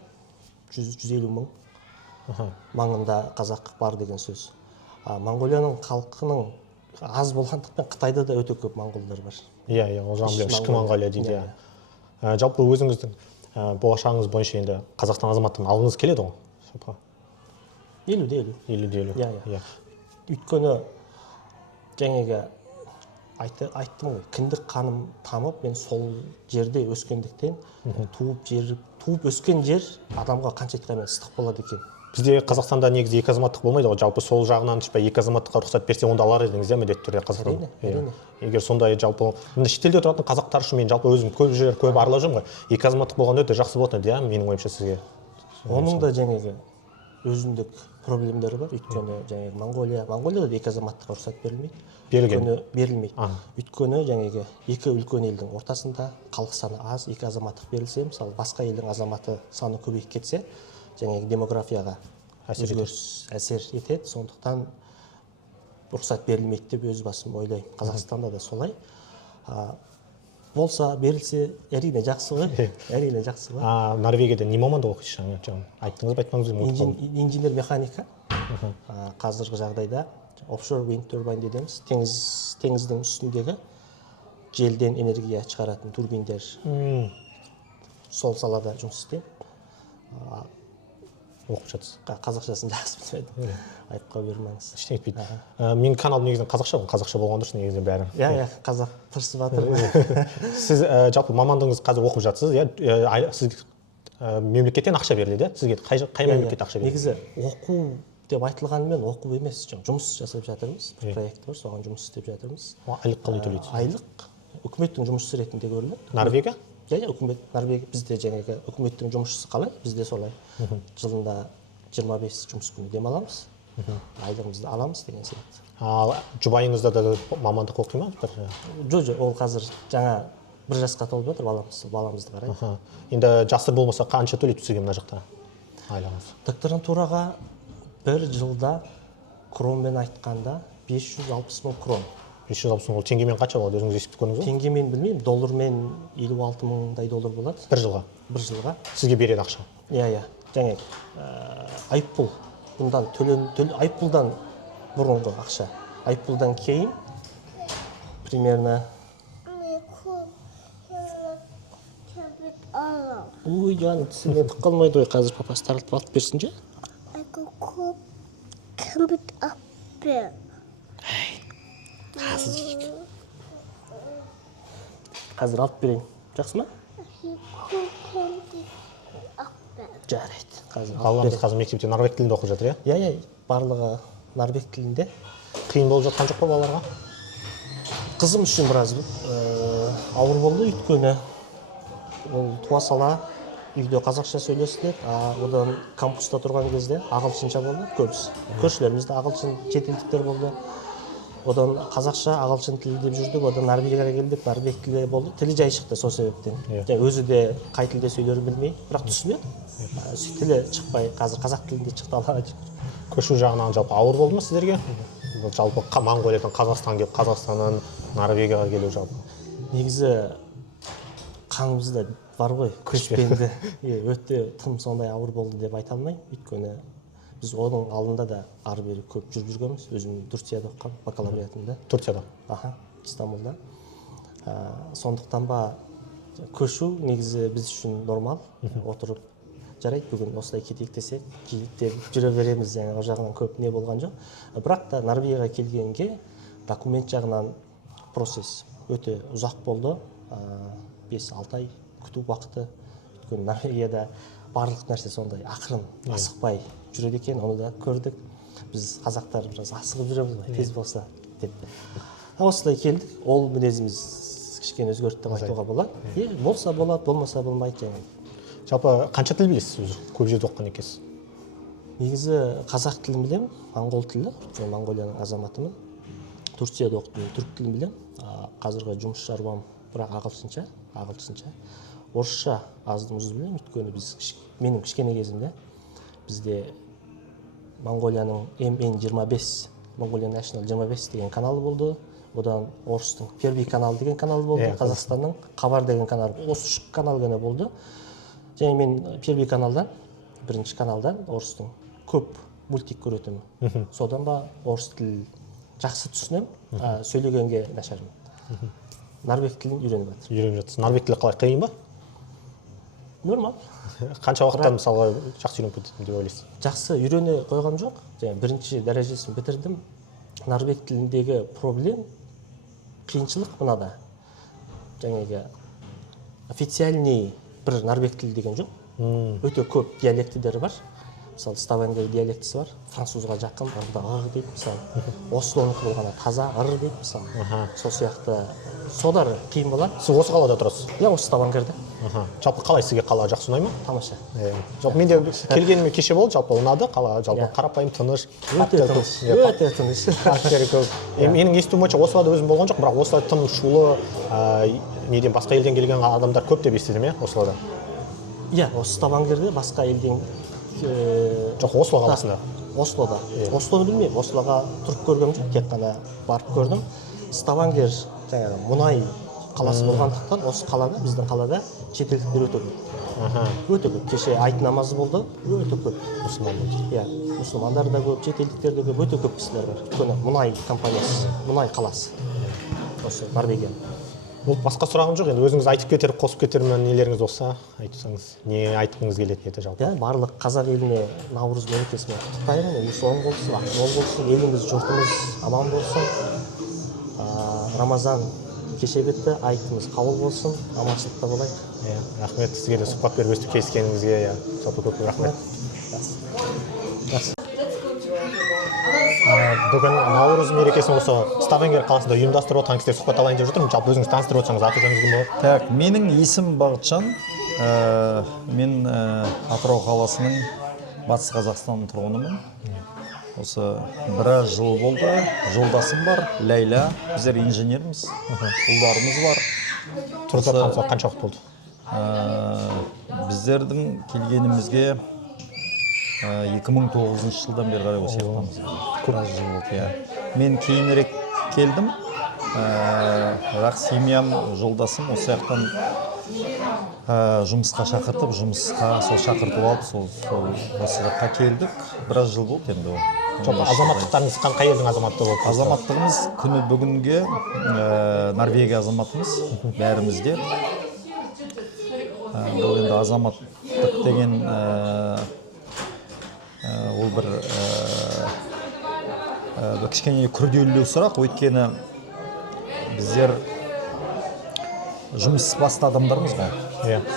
150 мың маңында қазақ бар деген сөз. Монғолияның халқының аз болғандықтан Қытайда да өте көп монғолдар бар. Иә, ол жағын білемін, ішкі Монғолия дейді. Жалпы өзіңіздің болашағыңыз бойынша енді Қазақстан азаматтығын алғыңыз келеді ғой? 50-50. 50-50. Иә. Өйткені жаңағы айттым ғой, кіндік қаным тамып, мен сол жерде өскендіктен туып өскен жер адамға қанша айтқанмен ыстық болады екен. Бізде Қазақстанда негізі екі азаматтық болмайды ғой, жалпы сол жағынан екі азаматтыққа рұқсат берсе, онда алар едіңіз, міндетті түрде Қазақстан. Әрине. Егер сондай жалпы шетелде тұратын қазақтар үшін мен жалпы өзім көп аралап жүрмін ғой. Екі азаматтық болғанда өте жақсы болатын еді, менің ойымша сізге. Оның да жаңағы өзіндік проблемдері бар. Өйткені жаңағы Монғолияда екі азаматтыққа рұқсат берілмейді. Өйткені жаңағы екі үлкен елдің ортасында халық саны аз, екі азаматтық берілсе, мысалы басқа елдің азаматы саны көбейіп кетсе, жаңағы демографияға өзгеріс әсер етеді. Сондықтан рұқсат берілмейді деп өз басым ойлаймын. Қазақстанда да солай. Болса, берілсе, әрине жақсы ғой. Әрине жақсы ғой. Норвегияда не мамандық оқисыз? Айттыңыз ба, айтпаңыз ба? Инженер механика. Қазіргі жағдайда офшор wind turbine дедеміз. Теңіздің үстіндегі желден энергия шығаратын турбиндер. Сол салада жұмыс істеймін. Оқып жатсыз. Қазақшасын жақсы білмедім. Айтып қала бермеңіз. Ештеңе етпейді. Менің каналым негізінен қазақша болған дұрыс негізінен бәрі. Иә, қазақ тырысып жатыр. Сіз жалпы мамандығыңыз қазір оқып жатсыз, иә? Сіз мемлекеттен ақша беріледі, сізге қай мемлекет ақша береді? Негізі оқу деп айтылғанымен оқу емес, жұмыс жасап жатырмыз. Бір проект бар, соған жұмыс істеп жатырмыз. Айлық қалай төлейді? Айлық үкіметтің жұмысшысы ретінде көріледі. Норвегия? Иә, үкімет, Норвегия, бізде жаңағы үкіметтің жұмысшысы қалай? Бізде солай. Жылында 25 жұмыс күні демаламыз. Айлығымызды аламыз деген сияқты. Жұбайыңызда да мамандық оқи ма? Жоқ, ол қазір жаңа 1 жасқа толып жатыр, баламызды қарайды. Енді жасы болмаса қанша төлейді сізге мына жақта айлығыңыз? Докторантураға бір жылда кронмен айтқанда 560 мың крон. 560 мың, ол теңгемен қанша болады, өзіңіз есептеп көрдіңіз ба? Теңгемен білмеймін, доллармен 56 мыңдай доллар болады. Бір жылға? Бір жылға. Сізге береді ақша? Иә, жаңа айыппұл. Бұндан айыппұлдан бұрынғы ақша. Айыппұлдан кейін примерно ой, жаным, тісіме түк қалмайды ғой, қазір папасы таратып алып берсін же? Қазір алып берейін. Жақсы ма? Жарайды. Балаларыңыз қазір мектепте норвег тілінде оқып жатыр, иә? Иә, барлығы норвег тілінде. Қиын болып жатқан жоқ па балаларға? Қызым үшін біраз ауыр болды, өйткені ол туа сала үйде қазақша сөйлесті, одан кампуста тұрған кезде ағылшынша болды, көбісі. Көршілерімізде ағылшын шетелдіктер болды. Одан қазақша, ағылшын тілі деп жүрдік, одан Норвегияға келдік, норвег тілі болды. Тілі жай шықты сол себептен. Өзі де қай тілде сөйлерін білмей, бірақ түсінеді. Тілі шықпай, қазір қазақ тілінде шықты алға жүр. Көшу жағынан жалпы ауыр болды ма сіздерге? Жалпы Монғолиядан Қазақстан келіп, Қазақстаннан Норвегияға келу жалпы. Негізі қанымызда бар ғой, көшпенді. Өте тым сондай ауыр болды деп айта алмаймын. Өйткені біз оның алдында да ары бері көп жүріп жүргенбіз. Өзім Турцияда оқығам, бакалавриатымда. Турцияда? Истанбулда. Сондықтан ба көшу негізі біз үшін нормал. Отырып жарайды, бүгін осылай кетейік десек, деп жүре береміз. Ол жағынан көп не болған жоқ. Бірақ та Норвегияға келгенге документ жағынан процесс өте ұзақ болды. 5-6 ай күту уақыты. Өйткені Норвегияда барлық нәрсе сондай ақырын, асықпай жүреді екен, оны да көрдік. Біз қазақтар біраз асығып жүреміз ғой, тез болса деп. Осылай келдік, ол мінезіміз кішкене өзгерді деп айтуға болады. Болса болады, болмаса болмайды жаңағы. Жалпы қанша тіл білесіз өзі? Көп жерде оқыған екенсіз. Негізі қазақ тілін білемін, моңғол тілі, мен Моңғолияның азаматымын. Турцияда оқыдым, түрік тілін білемін. Қазіргі жұмыс шаруам бірақ ағылшынша. Орысша азды-мұзды білемін, өйткені менің кішкене кезімде бізде Моңғолияның MN25, Mongolia National 25 деген каналы болды. Одан орыстың Первый канал деген каналы болды, Қазақстанның Хабар деген каналы. Осы үш канал ғана болды. Және мен Первый каналдан, бірінші каналдан орыстың көп мультик көретінмін. Содан ба орыс тілін жақсы түсінемін, сөйлегенге нашармын. Норвег тілін үйреніп жатыр. Үйреніп жатырсыз. Норвег тілі қалай, қиын ба? Нормал. Қанша уақытта мысалға жақсы үйреніп кететін деп ойлайсыз? Жақсы үйрене қойғам жоқ. Бірінші дәрежесін бітірдім. Норвег тіліндегі проблем қиыншылық мынада. Жаңағы официальный бір норвег тілі деген жоқ. Өте көп диалектілері бар. Мысалы, Ставангер диалектісі бар. Французға жақын, ырда ыр дейді, мысалы. Ослонікі болғанда таза ыр дейді, мысалы. Сол сияқты содар қиын болады. Сіз осы қалада тұрасыз? Иә, осы Ставангерде. Жалпы қалай, сізге қала жақсы ұнай ма? Тамаша. Жалпы менде келгеніме кеше болды, жалпы ұнады қала, жалпы қарапайым, тыныш. Өте тыныш. Менің естуім бойынша Ослода өзім болған жоқ, бірақ Осло тым шулы, неден басқа елден келген адамдар көп деп естідім, иә, Ослода? Иә, осы Ставангерде басқа елден жоқ, Осло қаласында. Ослода. Ослоны білмеймін, Ослоға тұрып көргем жоқ, тек қана барып көрдім. Ставангер жаңағы мұнай қаласы болғандықтан, осы қалада, біздің қалада шетелдіктер өте көп. Өте көп. Кеше айт намазы болды, өте көп. Иә, мұсылмандар да көп, шетелдіктер де көп, өте көп кісілер бар. Өйткені мұнай компаниясы, мұнай қаласы. Осы Норвегия. Болды, басқа сұрағым жоқ, енді өзіңіз айтып кетер, қосып кетермен нелеріңіз болса, айтсаңыз, не айтқыңыз келетін еді жалпы? Барлық қазақ еліне Наурыз мерекесімен құттықтаймын. Өмір оң болсын, ақ мол болсын, еліміз, жұртымыз аман болсын. Рамазан кеше бітті, айтымыз қабыл болсын, аманшылықта болайық. Рахмет, сізге де сұхбат беріп өстіп келіскеніңізге, жалпы көп рахмет. Бүгін Наурыз мерекесін осы Ставангер қаласында ұйымдастырып отырған кісілер сұхбат алайын деп жатырмын. Жалпы өзіңіз таныстырып отырсаңыз, аты жөніңіз кім болады? Так, менің есімім Бақытжан. Мен Атырау қаласының Батыс Қазақстан тұрғынымын. Осы біраз жыл болды. Жолдасым бар, Ләйла. Біздер инженерміз. Ұлдарымыз бар. Тұрып жатқаныңызға қанша уақыт болды? Біздердің келгенімізге 2009 жылдан бері қарай осы сияқтамыз. Біраз жыл болды, иә. Мен кейінірек келдім. Бірақ семьям, жолдасым осы сияқтан жұмысқа шақыртып, сол шақыртып алып, осы жаққа келдік. Біраз жыл болды енді ол. Жалпы азаматтықтарыңыз қай елдің азаматы болып? Азаматтығымыз күні бүгінге Норвегия азаматымыз, бәрімізде. Бұл енді азаматтық деген ол бір кішкене күрделі сұрақ, өйткені біздер жұмыс басты адамдармыз ғой.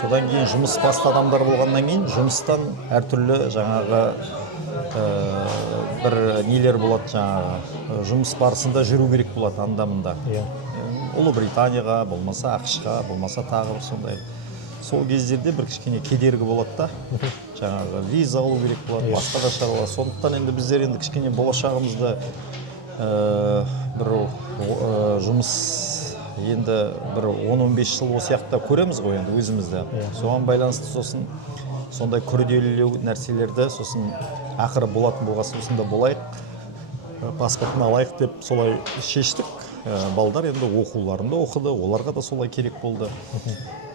Содан кейін жұмыс басты адамдар болғаннан кейін жұмыстан әртүрлі жаңағы бір нелер болады, жаңағы жұмыс барысында жүру керек болады анда-мында. Ұлыбританияға, болмаса ақш-қа, болмаса тағы бір сондай. Сол кездерде бір кішкене кедергі болады да, жаңағы виза алу керек болады, басқа да шаруалар. Сондықтан енді біздер енді кішкене болашағымызды бір жұмыс енді бір 10-15 жыл осы жақта көреміз ғой енді өзімізді. Соған байланысты сосын сондай күрделілеу нәрселерді сосын ақыры болатын болғасын осында болайық, паспортын алайық деп солай шештік. Балдар енді оқуларында оқыды, оларға да солай керек болды.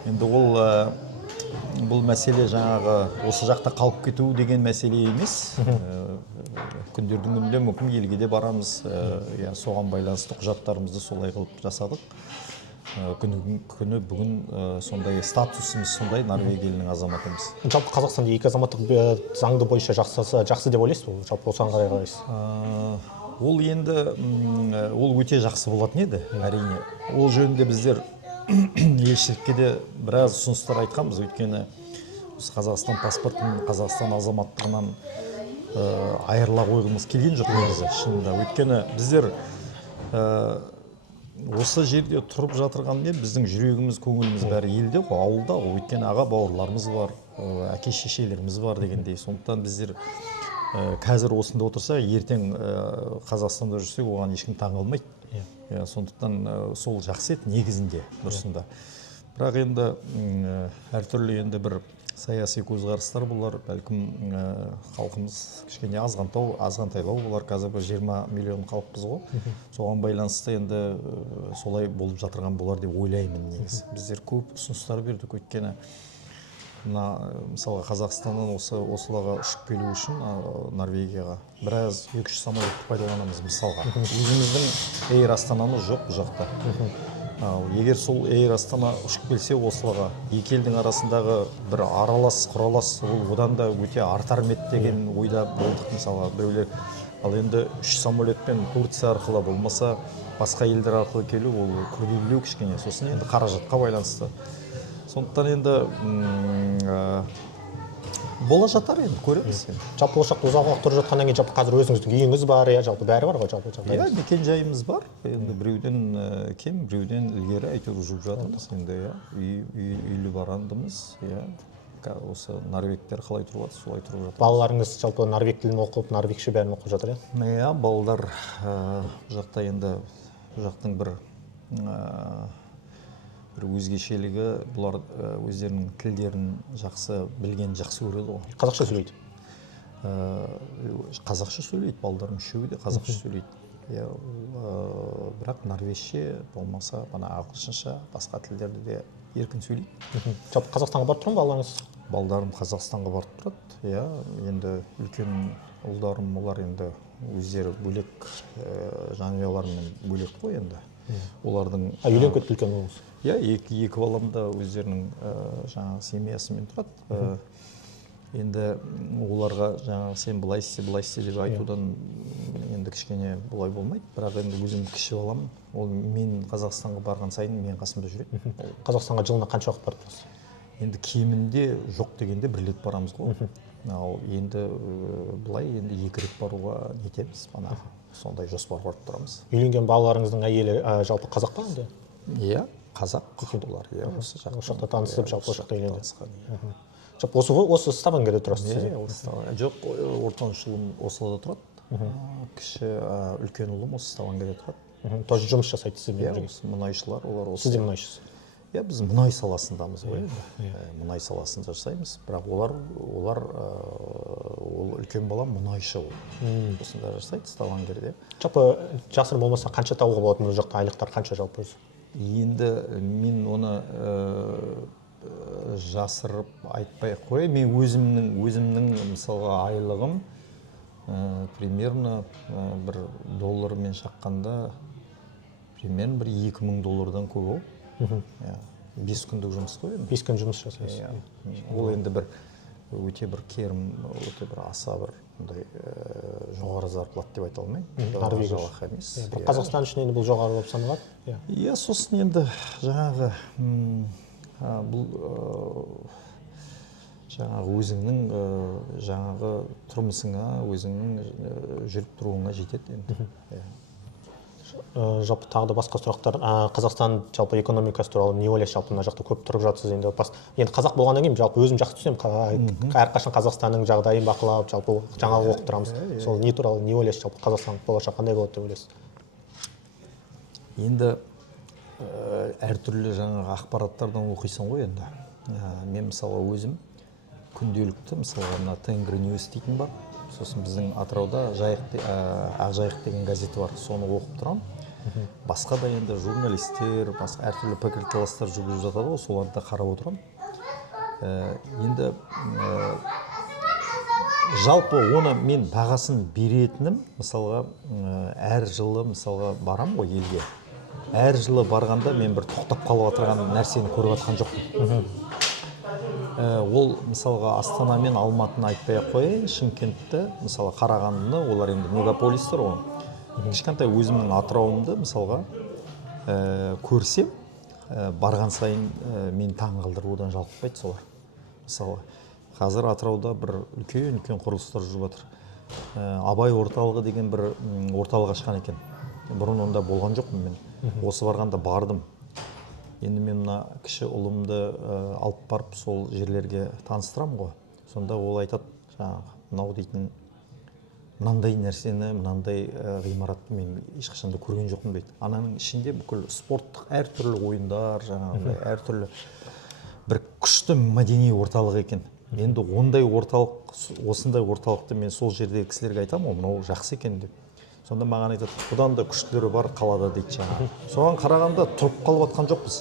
Енді бұл мәселе жаңағы осы жақта қалып кету деген мәселе емес. Күндердің күнінде мүмкін елге де барамыз. Соған байланысты құжаттарымызды солай қылып жасадық. Күні бүгін сондай статусымыз сондай, Норвегия елінің азаматымыз. Жалпы Қазақстанда екі азаматтық заңды бойынша жақсы деп ойлайсыз ба? Жалпы осыған қарай қарайсыз? Ол енді ол өте жақсы болатын еді, әрине. Ол жөнінде біздер елшілікке де біраз ұсыныстар айтқанбыз, өйткені Қазақстан паспортын, Қазақстан азаматтығынан айырыла қойғымыз келген жоқ негізі шынында. Өйткені біздер осы жерде тұрып жатырғанда біздің жүрегіміз, көңіліміз бәрі елде ғой, ауылда ғой. Өйткені аға бауырларымыз бар, әке шешелеріміз бар дегендей. Сондықтан біздер қазір осында отырса, ертең Қазақстанда жүрсек, оған ешкім таң қалмайды. Сондықтан сол жақсы еді негізінде, дұрысында. Бірақ енді әртүрлі енді бір саяси көзқарастар болар, бәлкім халқымыз кішкене азғантайлау болар. Қазір бір 20 миллион халықпыз ғой. Соған байланысты енді солай болып жатырған болар деп ойлаймын негізі. Біздер көп ұсыныстар бердік, өйткені мысалы Қазақстаннан осылаға ұшып келу үшін Норвегияға біраз 2-3 самолетті пайдаланамыз мысалға. Өзіміздің Эйр Астанамыз жоқ бұл жақта. Егер сол Эйр Астана ұшып келсе осылаға, екі елдің арасындағы бір құралас ол одан да өте артар ма еді деген ойда болдық мысалға біреулер. Ал енді 3 самолетпен Турция арқылы болмаса басқа елдер арқылы келу ол күрделілеу кішкене, сосын енді қаражатқа байланысты. Сондықтан енді бола жатар енді, көреміз. Жалпы болашақта ұзақ уақыт тұрып жатқаннан кейін жалпы қазір өзіңіздің үйіңіз бар, жалпы бәрі бар ғой жалпы. Иә, мекен жайымыз бар. Енді біреуден кем, біреуден ілгері әйтеуір жүріп жатырмыз. Енді үйлі барандымыз. Осы норвегтер қалай тұрып жатыр, солай тұрып жатыр. Балаларыңыз жалпы норвег тілін оқып, норвегше бәрін оқып жатыр, иә? Иә, балалар жақта енді жақтың бір өзгешелігі, бұлар өздерінің тілдерін жақсы білген, жақсы көреді ғой. Қазақша сөйлейді? Қазақша сөйлейді, балалардың үшеуі де қазақша сөйлейді. Бірақ норвежше болмаса, ағылшынша, басқа тілдерді де еркін сөйлейді. Жалпы Қазақстанға барып тұрмын балаларыңыз? Балдарым Қазақстанға барып тұрады. Енді үлкен ұлдарым, олар енді өздері бөлек жанұяларымен бөлек қой енді. Олардың үйленіп кетті үлкен ұлыңыз? Иә, екі балам да өздерінің жаңағы семьясымен тұрады. Енді оларға жаңағы сен былай істе деп айтудан енді кішкене бұлай болмайды. Бірақ енді өзім кіші балам, ол мен Қазақстанға барған сайын мен қасымда жүреді. Қазақстанға жылына қанша уақыт барып тұрасыз? Енді кемінде жоқ дегенде 1 рет барамыз ғой. Ал енді былай енді 2 рет баруға нетеміз, сондай жоспар барып тұрамыз. Үйленген балаларыңыздың әйелі жалпы қазақ па енді? Иә, қазақ олар. Осы жақта танысып, жалпы осы жақта үйленген. Жалпы осы Ставангерде тұрасыз? Жоқ, ортаншы ұлым Ослода тұрады. Кіші үлкен ұлым осы Ставангерде тұрады. Тоже жұмыс жасайды сізбен? Мұнайшылар, олар осы. Сіз де мұнайшысыз? Иә, біз мұнай саласындамыз ғой. Мұнай саласында жасаймыз, бірақ олар үлкен балам мұнайшы ол. Осында жасайды, Ставангерде. Жалпы жасырын болмаса қанша табуға болады бұл жақта, айлықтар қанша жалпы өзі? Енді мен оны жасырып айтпай қой, мен өзімнің мысалға айлығым примерно бір доллармен шаққанда примерно бір $2000 көп ол. 5 күндік жұмыс қой. 5 күн жұмыс жасайсыз. Ол енді бір өте бір керім, өте бір аса бір жоғары зарплат деп айта алмаймын. Қазақстан үшін енді бұл жоғары болып саналады? Иә, сосын енді жаңағы өзіңнің жаңағы тұрмысыңа, өзіңнің жүріп тұруыңа жетеді енді. Жалпы тағы да басқа сұрақтар. Қазақстан жалпы экономикасы туралы не ойлайсыз? Жалпы мына жақта көп тұрып жатсыз енді. Енді қазақ болғаннан кейін жалпы өзім жақсы түсінемін. Әрқашан Қазақстанның жағдайын бақылап, жалпы жаңалық оқып тұрамыз. Сол не туралы не ойлайсыз? Жалпы Қазақстан болашақ қандай болады деп ойлайсыз? Енді әртүрлі жаңағы ақпараттардан оқисың ғой енді. Мен мысалы өзім күнделікті мысалға мына Тенгри Ньюс дейтін бар. Сосын біздің Атырауда Ақжайық деген газеті бар, соны оқып тұрам. Басқа да енді журналистер, басқа әртүрлі пікірталастар жүргізіп жатады ғой, соларды да қарап отырам. Енді жалпы оны мен бағасын беретінім, мысалға әр жылы мысалға барам ғой елге. Әр жылы барғанда мен бір тоқтап қалып отырған нәрсені көріп жатқан жоқпын. Ол мысалға Астана мен Алматыны айтпай қойайын, Шымкентті, мысалы Қарағандыны, олар енді мегаполистер ғой. Кішкентай өзімнің Атырауымды мысалға көрсем, барған сайын мен таң қалдырудан жалықпайды солар. Мысалы қазір Атырауда бір үлкен құрылыстар жүріп жатыр. Абай орталығы деген бір орталық ашқан екен. Бұрын онда болған жоқпын мен. Осы барғанда бардым. Енді мен мына кіші ұлымды алып барып сол жерлерге таныстырам ғой. Сонда ол айтады, жаңағы мынау дейтін мынандай нәрсені, мынандай ғимаратты мен ешқашан да көрген жоқпын дейді. Ананың ішінде бүкіл спорттық әртүрлі ойындар, жаңағыдай әртүрлі бір күшті мәдени орталық екен. Енді ондай орталық, осындай орталықты мен сол жердегі кісілерге айтамын, мынау жақсы екен деп. Сонда маған айтады, бұдан да күштілері бар қалада дейді жаңағы. Соған қарағанда тұрып қалып жатқан жоқпыз.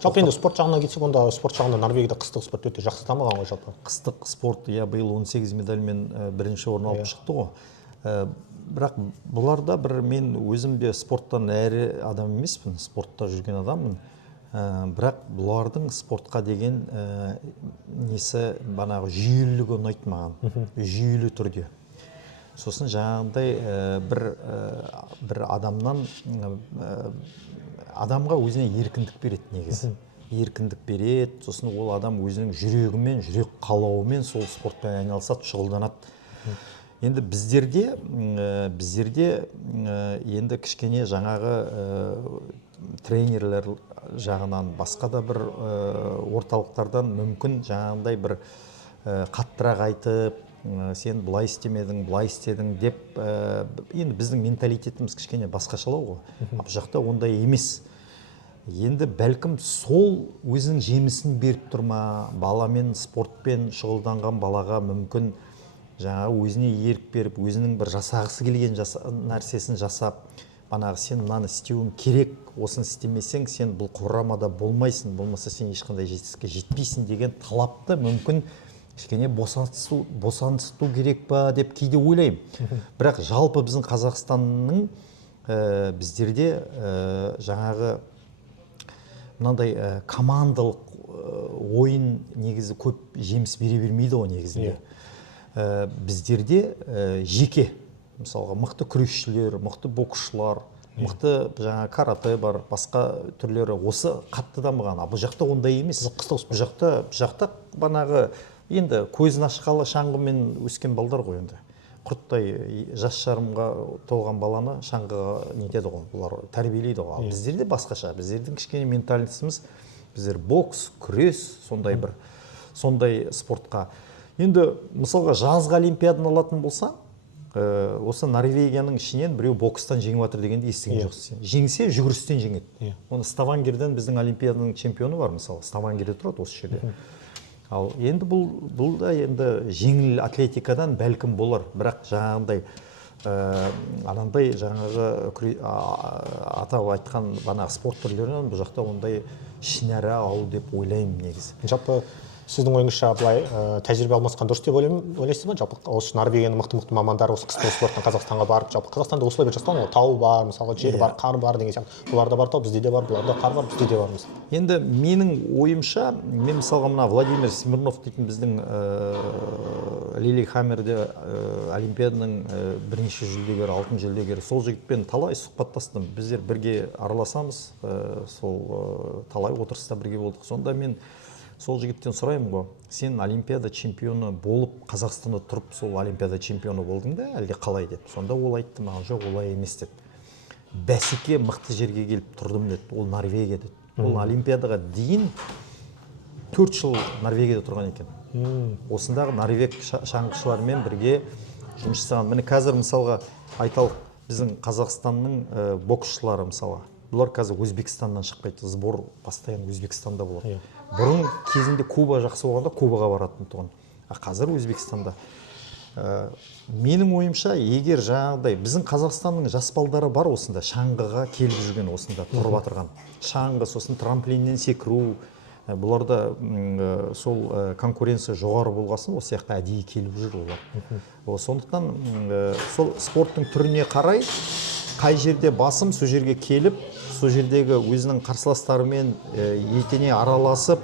Жалпы енді спорт жағына келсек, онда спорт жағында Норвегияда қыстық спорт өте жақсы дамыған ғой жалпы. Қыстық спорт, биыл 18 медальмен бірінші орын алып шықты ғой. Бірақ бұларда бір, мен өзім де спорттан әрі адам емеспін, спортта жүрген адаммын. Бірақ бұлардың спортқа деген несі, банағы жүйелілігі ұнайды маған, жүйелі түрде. Сосын жаңағыдай бір адамға өзіне еркіндік береді негізі. Еркіндік береді, сосын ол адам өзінің жүрегімен, жүрек қалауымен сол спортпен айналысады, шұғылданады. Енді біздерде енді кішкене жаңағы тренерлер жағынан, басқа да бір орталықтардан мүмкін жаңағыдай бір қаттырақ айтып, сен былай істемедің, былай істедің деп, енді біздің менталитетіміз кішкене басқашалау ғой. Бұл жақта ондай емес. Енді бәлкім сол өзінің жемісін беріп тұрма, баламен спортпен шұғылданған балаға мүмкін жаңағы өзіне ерік беріп, өзінің бір жасағысы келген нәрсесін жасап, банағы сен мынаны істеуің керек, осыны істемесең сен бұл құрамада болмайсың, болмаса сен ешқандай жетістікке жетпейсің деген талапты мүмкін кішкене босаңсыту керек па деп кейде ойлаймын. Бірақ жалпы біздің Қазақстанның біздерде жаңағы мынандай командалық ойын негізі көп жеміс бере бермейді ғой негізінде. Біздерде жеке, мысалға мықты күресшілер, мықты боксшылар, мықты жаңа карате бар, басқа түрлері осы қатты дамыған. Бұл жақта ондай емес. Бұл жақта банағы енді көзін ашқалы шаңғымен өскен балдар ғой енді. Құрттай жас жарымға толған баланы шаңғыға нетеді ғой, бұлар тәрбиелейді ғой. Ал біздерде басқаша, біздердің кішкене менталитетіміз, біздер бокс, күрес, сондай спортқа. Енді мысалға жазғы олимпиаданы алатын болса, осы Норвегияның ішінен біреу бокстан жеңіп жатыр дегенді естіген жоқсыз. Жеңсе жүгірістен жеңеді. Оны Ставангерден біздің олимпиаданың чемпионы бар, мысалы, Ставангерде тұрады осы жерде. Ал енді бұл да енді жеңіл атлетикадан бәлкім болар, бірақ жаңағындай анандай жаңағы атап айтқан банағы спорт түрлерінен бұл жақта ондай ішінара ауыл деп ойлаймын негізі. Жалпы сіздің ойыңызша былай тәжірибе алмасқан дұрыс деп ойлайсыз ба? Жалпы осы Норвегияның мықты мамандары осы қыстың спорттың Қазақстанға барып, жалпы Қазақстанда осылай бір жасалған ғой, тау бар, мысалы жер бар, қар бар деген сияқты. Бұларда бар тау, бізде де бар, бұларда қар бар, бізде де бар мысалы. Енді менің ойымша, мен мысалға мына Владимир Смирнов дейтін біздің Лилихаммерде олимпиаданың бірінші жүлдегері, алтын жүлдегері, сол жігітпен талай сұхбаттастым. Біздер бірге араласамыз, сол талай отырыста бірге болдық. Сонда мен сол жігіттен сұраймын ғой, сен олимпиада чемпионы болып, Қазақстанда тұрып, сол олимпиада чемпионы болдың да, әлде қалай деп. Сонда ол айтты маған, жоқ, олай емес деді. Бәсеке мықты жерге келіп тұрдым деді, ол Норвегия деді. Ол олимпиадаға дейін 4 жыл Норвегияда тұрған екен. Осындағы норвег шаңғышылармен бірге жұмыс жасаған. Міне қазір мысалға айталық, біздің Қазақстанның боксшылары мысалға. Бұлар қазір Өзбекстаннан шықпайды, сбор постоянно Өзбекстанда болады. Бұрын кезінде Куба жақсы болғанда Кубаға баратын тұғын. Қазір Өзбекстанда. Менің ойымша, егер жаңағыдай біздің Қазақстанның жас балдары бар осында, шаңғыға келіп жүрген осында тұрып отырған. Шаңғы, сосын трамплиннен секіру, бұларда сол конкуренция жоғары болғасын, осы жаққа әдейі келіп жүр олар. Сондықтан сол спорттың түріне қарай, қай жерде басым, сол жерге келіп, сол жердегі өзінің қарсыластарымен етене араласып,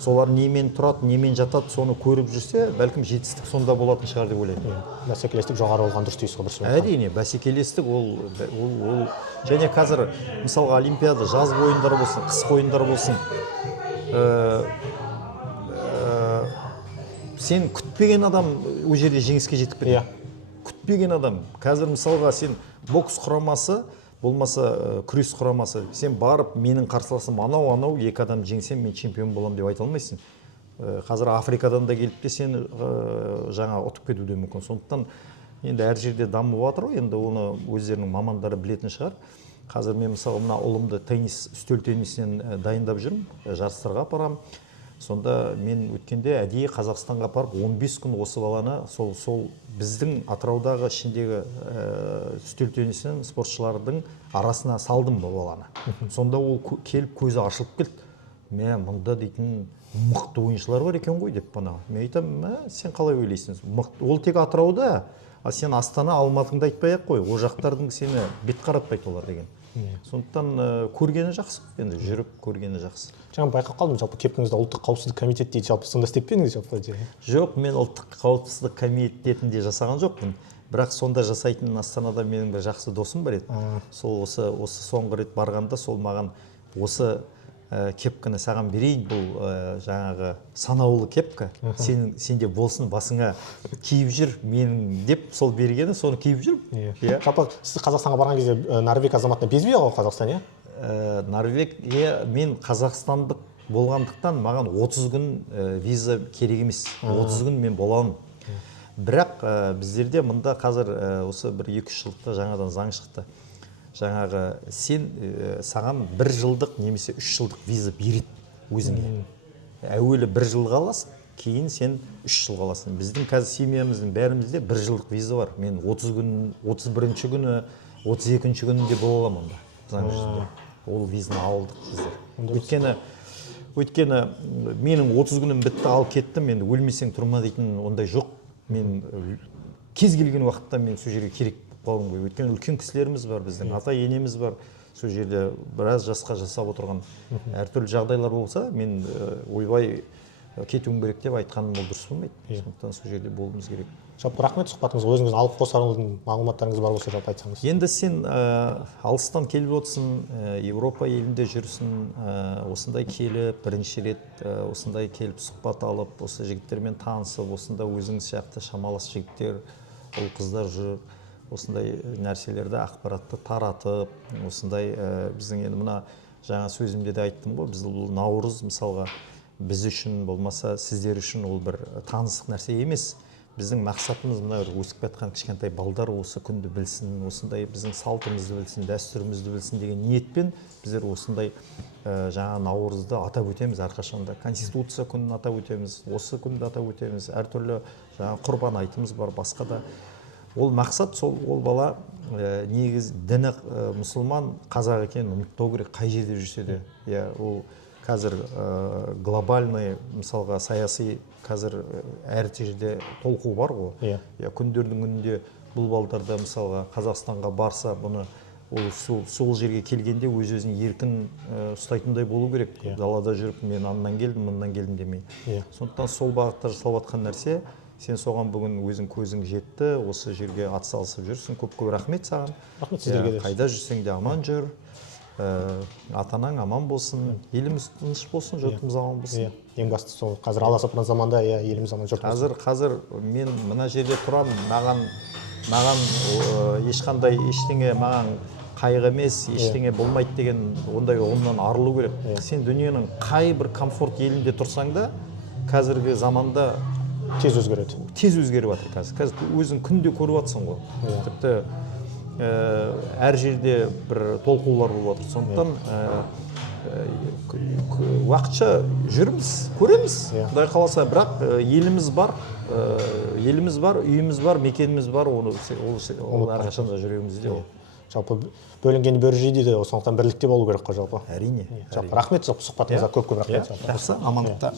солар немен тұрады, немен жатады, соны көріп жүрсе, бәлкім жетістік сонда болатын шығар деп ойлаймын. Бәсекелестік жоғары болған дұрыс дейсіз ғой бір сөзбен. Әрине, бәсекелестік ол және қазір мысалға олимпиада жазғы ойындар болсын, қысқы ойындар болсын, сен күтпеген адам ол жерде жеңіске жетіп кетеді. Күтпеген адам. Қазір мысалға сен бокс құрамасы, болмаса күрес құрамасы, сен барып менің қарсыласым анау екі адам жеңсем мен чемпион боламын деп айта алмайсың. Қазір Африкадан да келіп те сен жаңа ұтып кетуі мүмкін. Сондықтан енді әр жерде дамып жатыр ғой, енді оны өздерінің мамандары білетін шығар. Қазір мен мысалы мына ұлымды үстел теннисінен дайындап жүрмін, жарыстарға апарамын. Сонда мен өткенде әдейі Қазақстанға апарып 15 күн осы баланы сол біздің Атыраудағы ішіндегі үстел теннисінен спортшылардың арасына салдым бұл баланы. Сонда ол келіп көзі ашылып келді. Мен мұнда дейтін мықты ойыншылар бар екен ғой деп бана. Мен айтамын, сен қалай ойлайсың? Ол тек Атырауда, сен Астана, Алматыңды айтпай-ақ қой. О жақтардың сені бет қаратпайды олар деген. Сондықтан көргені жақсы, енді жүріп көргені жақсы. Жаңа байқап қалдым, жалпы кепкаңызда ұлттық қауіпсіздік комитет дейді, жалпы сонда істеп пе едіңіз жалпы? Жоқ, мен ұлттық қауіпсіздік комитетінде жасаған жоқпын. Бірақ сонда жасайтын Астанада менің бір жақсы досым бар еді. Сол осы соңғы рет барғанда сол маған осы кепканы саған берейін, бұл жаңағы санаулы кепка, сенде болсын, басыңа киіп жүр менің деп сол бергені, соны киіп жүрмін. Жалпы сіз Қазақстанға барған кезде Норвег азаматына безбей ғой Қазақстан, иә? Норвегия, мен қазақстандық болғандықтан маған 30 күн виза керек емес. 30 күн мен боламын. Бірақ біздерде мұнда қазір осы бір 2-3 жылдықта жаңадан заң шықты. Жаңағы саған 1 жылдық немесе 3 жылдық виза береді өзіңе. Әуелі 1 жылға аласың, кейін сен 3 жылға аласың. Біздің қазір семьямыздың бәрімізде 1 жылдық виза бар. Мен 30 күн, 31-ші күні, 32-ші күнінде бола аламын онда. Заң жүзінде. Ол визаны алдық біздер. Өйткені менің 30 күнім бітті, алып кеттім, енді өлмесең тұрма дейтін ондай жоқ. Мен кез келген уақытта мен сол жерге керек қалдым ғой. Өйткені үлкен кісілеріміз бар, біздің ата енеміз бар. Сол жерде біраз жасқа жасап отырған әртүрлі жағдайлар болса, мен ойбай кетуім керек деп айтқаным ол дұрыс болмайды. Сондықтан сол жерде болуымыз керек. Жалпы рахмет сұхбатыңызға, өзіңіздің алып қосарыңыздың мағлұматтарыңыз бар болса жалпы айтсаңыз. Енді сен алыстан келіп отырсың, Европа елінде жүрсің, осындай келіп, бірінші рет осындай келіп сұхбат алып, осы жігіттермен танысып, осында өзің сияқты шамалас жігіттер, ол қыздар жүр. Осындай нәрселерді ақпаратты таратып, осындай біздің енді мына жаңа сөзімде де айттым ғой, біз бұл Наурыз мысалға біз үшін болмаса сіздер үшін ол бір танысық нәрсе емес. Біздің мақсатымыз мына өсіп жатқан кішкентай балдар осы күнді білсін, осындай біздің салтымызды білсін, дәстүрімізді білсін деген ниетпен біздер осындай жаңа Наурызды атап өтеміз әрқашанда. Конституция күнін атап өтеміз, осы күнді атап өтеміз, әртүрлі жаңа құрбан айтымыз бар, басқа да. Ол мақсат, ол бала негіз діні мұсылман, қазақ екенін ұмытпау керек, қай жерде жүрсе де. Ол қазір глобальный, мысалға саяси қазір әр жерде толқу бар ғой. Күндердің күнінде бұл балдарда мысалға Қазақстанға барса, бұны сол жерге келгенде өз-өзін еркін ұстайтындай болу керек. Далада жүріп, мен аннан келдім, мындан келдім демей. Сондықтан сол бағытта жасалып жатқан нәрсе, сен соған бүгін өзің көзің жетті, осы жерге атсалысып жүрсің. Көп-көп рахмет саған. Рахмет сіздерге де. Қайда жүрсең де аман жүр. Атанаң аман болсын, еліміз тыныш болсын, жұртымыз аман болсын. Ең бастысы сол. Қазір аласапыран заманда еліміз аман, жұртымыз. Қазір мен мына жерде тұрамын, маған ешқандай ештеңе маған қайғы емес, ештеңе болмайды деген ондай ұғымнан арылу керек. Сен дүниенің қай бір комфорт елінде тұрсаң да, қазіргі заманда тез өзгереді. Тез өзгеріп жатыр қазір. Қазір өзің күнде көріп жатсың ғой. Тіпті әр жерде бір толқулар болып жатыр. Сондықтан уақытша жүрміз, көреміз. Құдай қаласа, бірақ еліміз бар, үйіміз бар, мекеніміз бар, ол әрқашанда жүрегімізде ол. Жалпы бөлінген бөрі жейді де, сондықтан бірлікте болу керек қой жалпы. Әрине. Жалпы рахмет сұхбатыңызға, көп-көп рахмет. Жақсы, амандықта.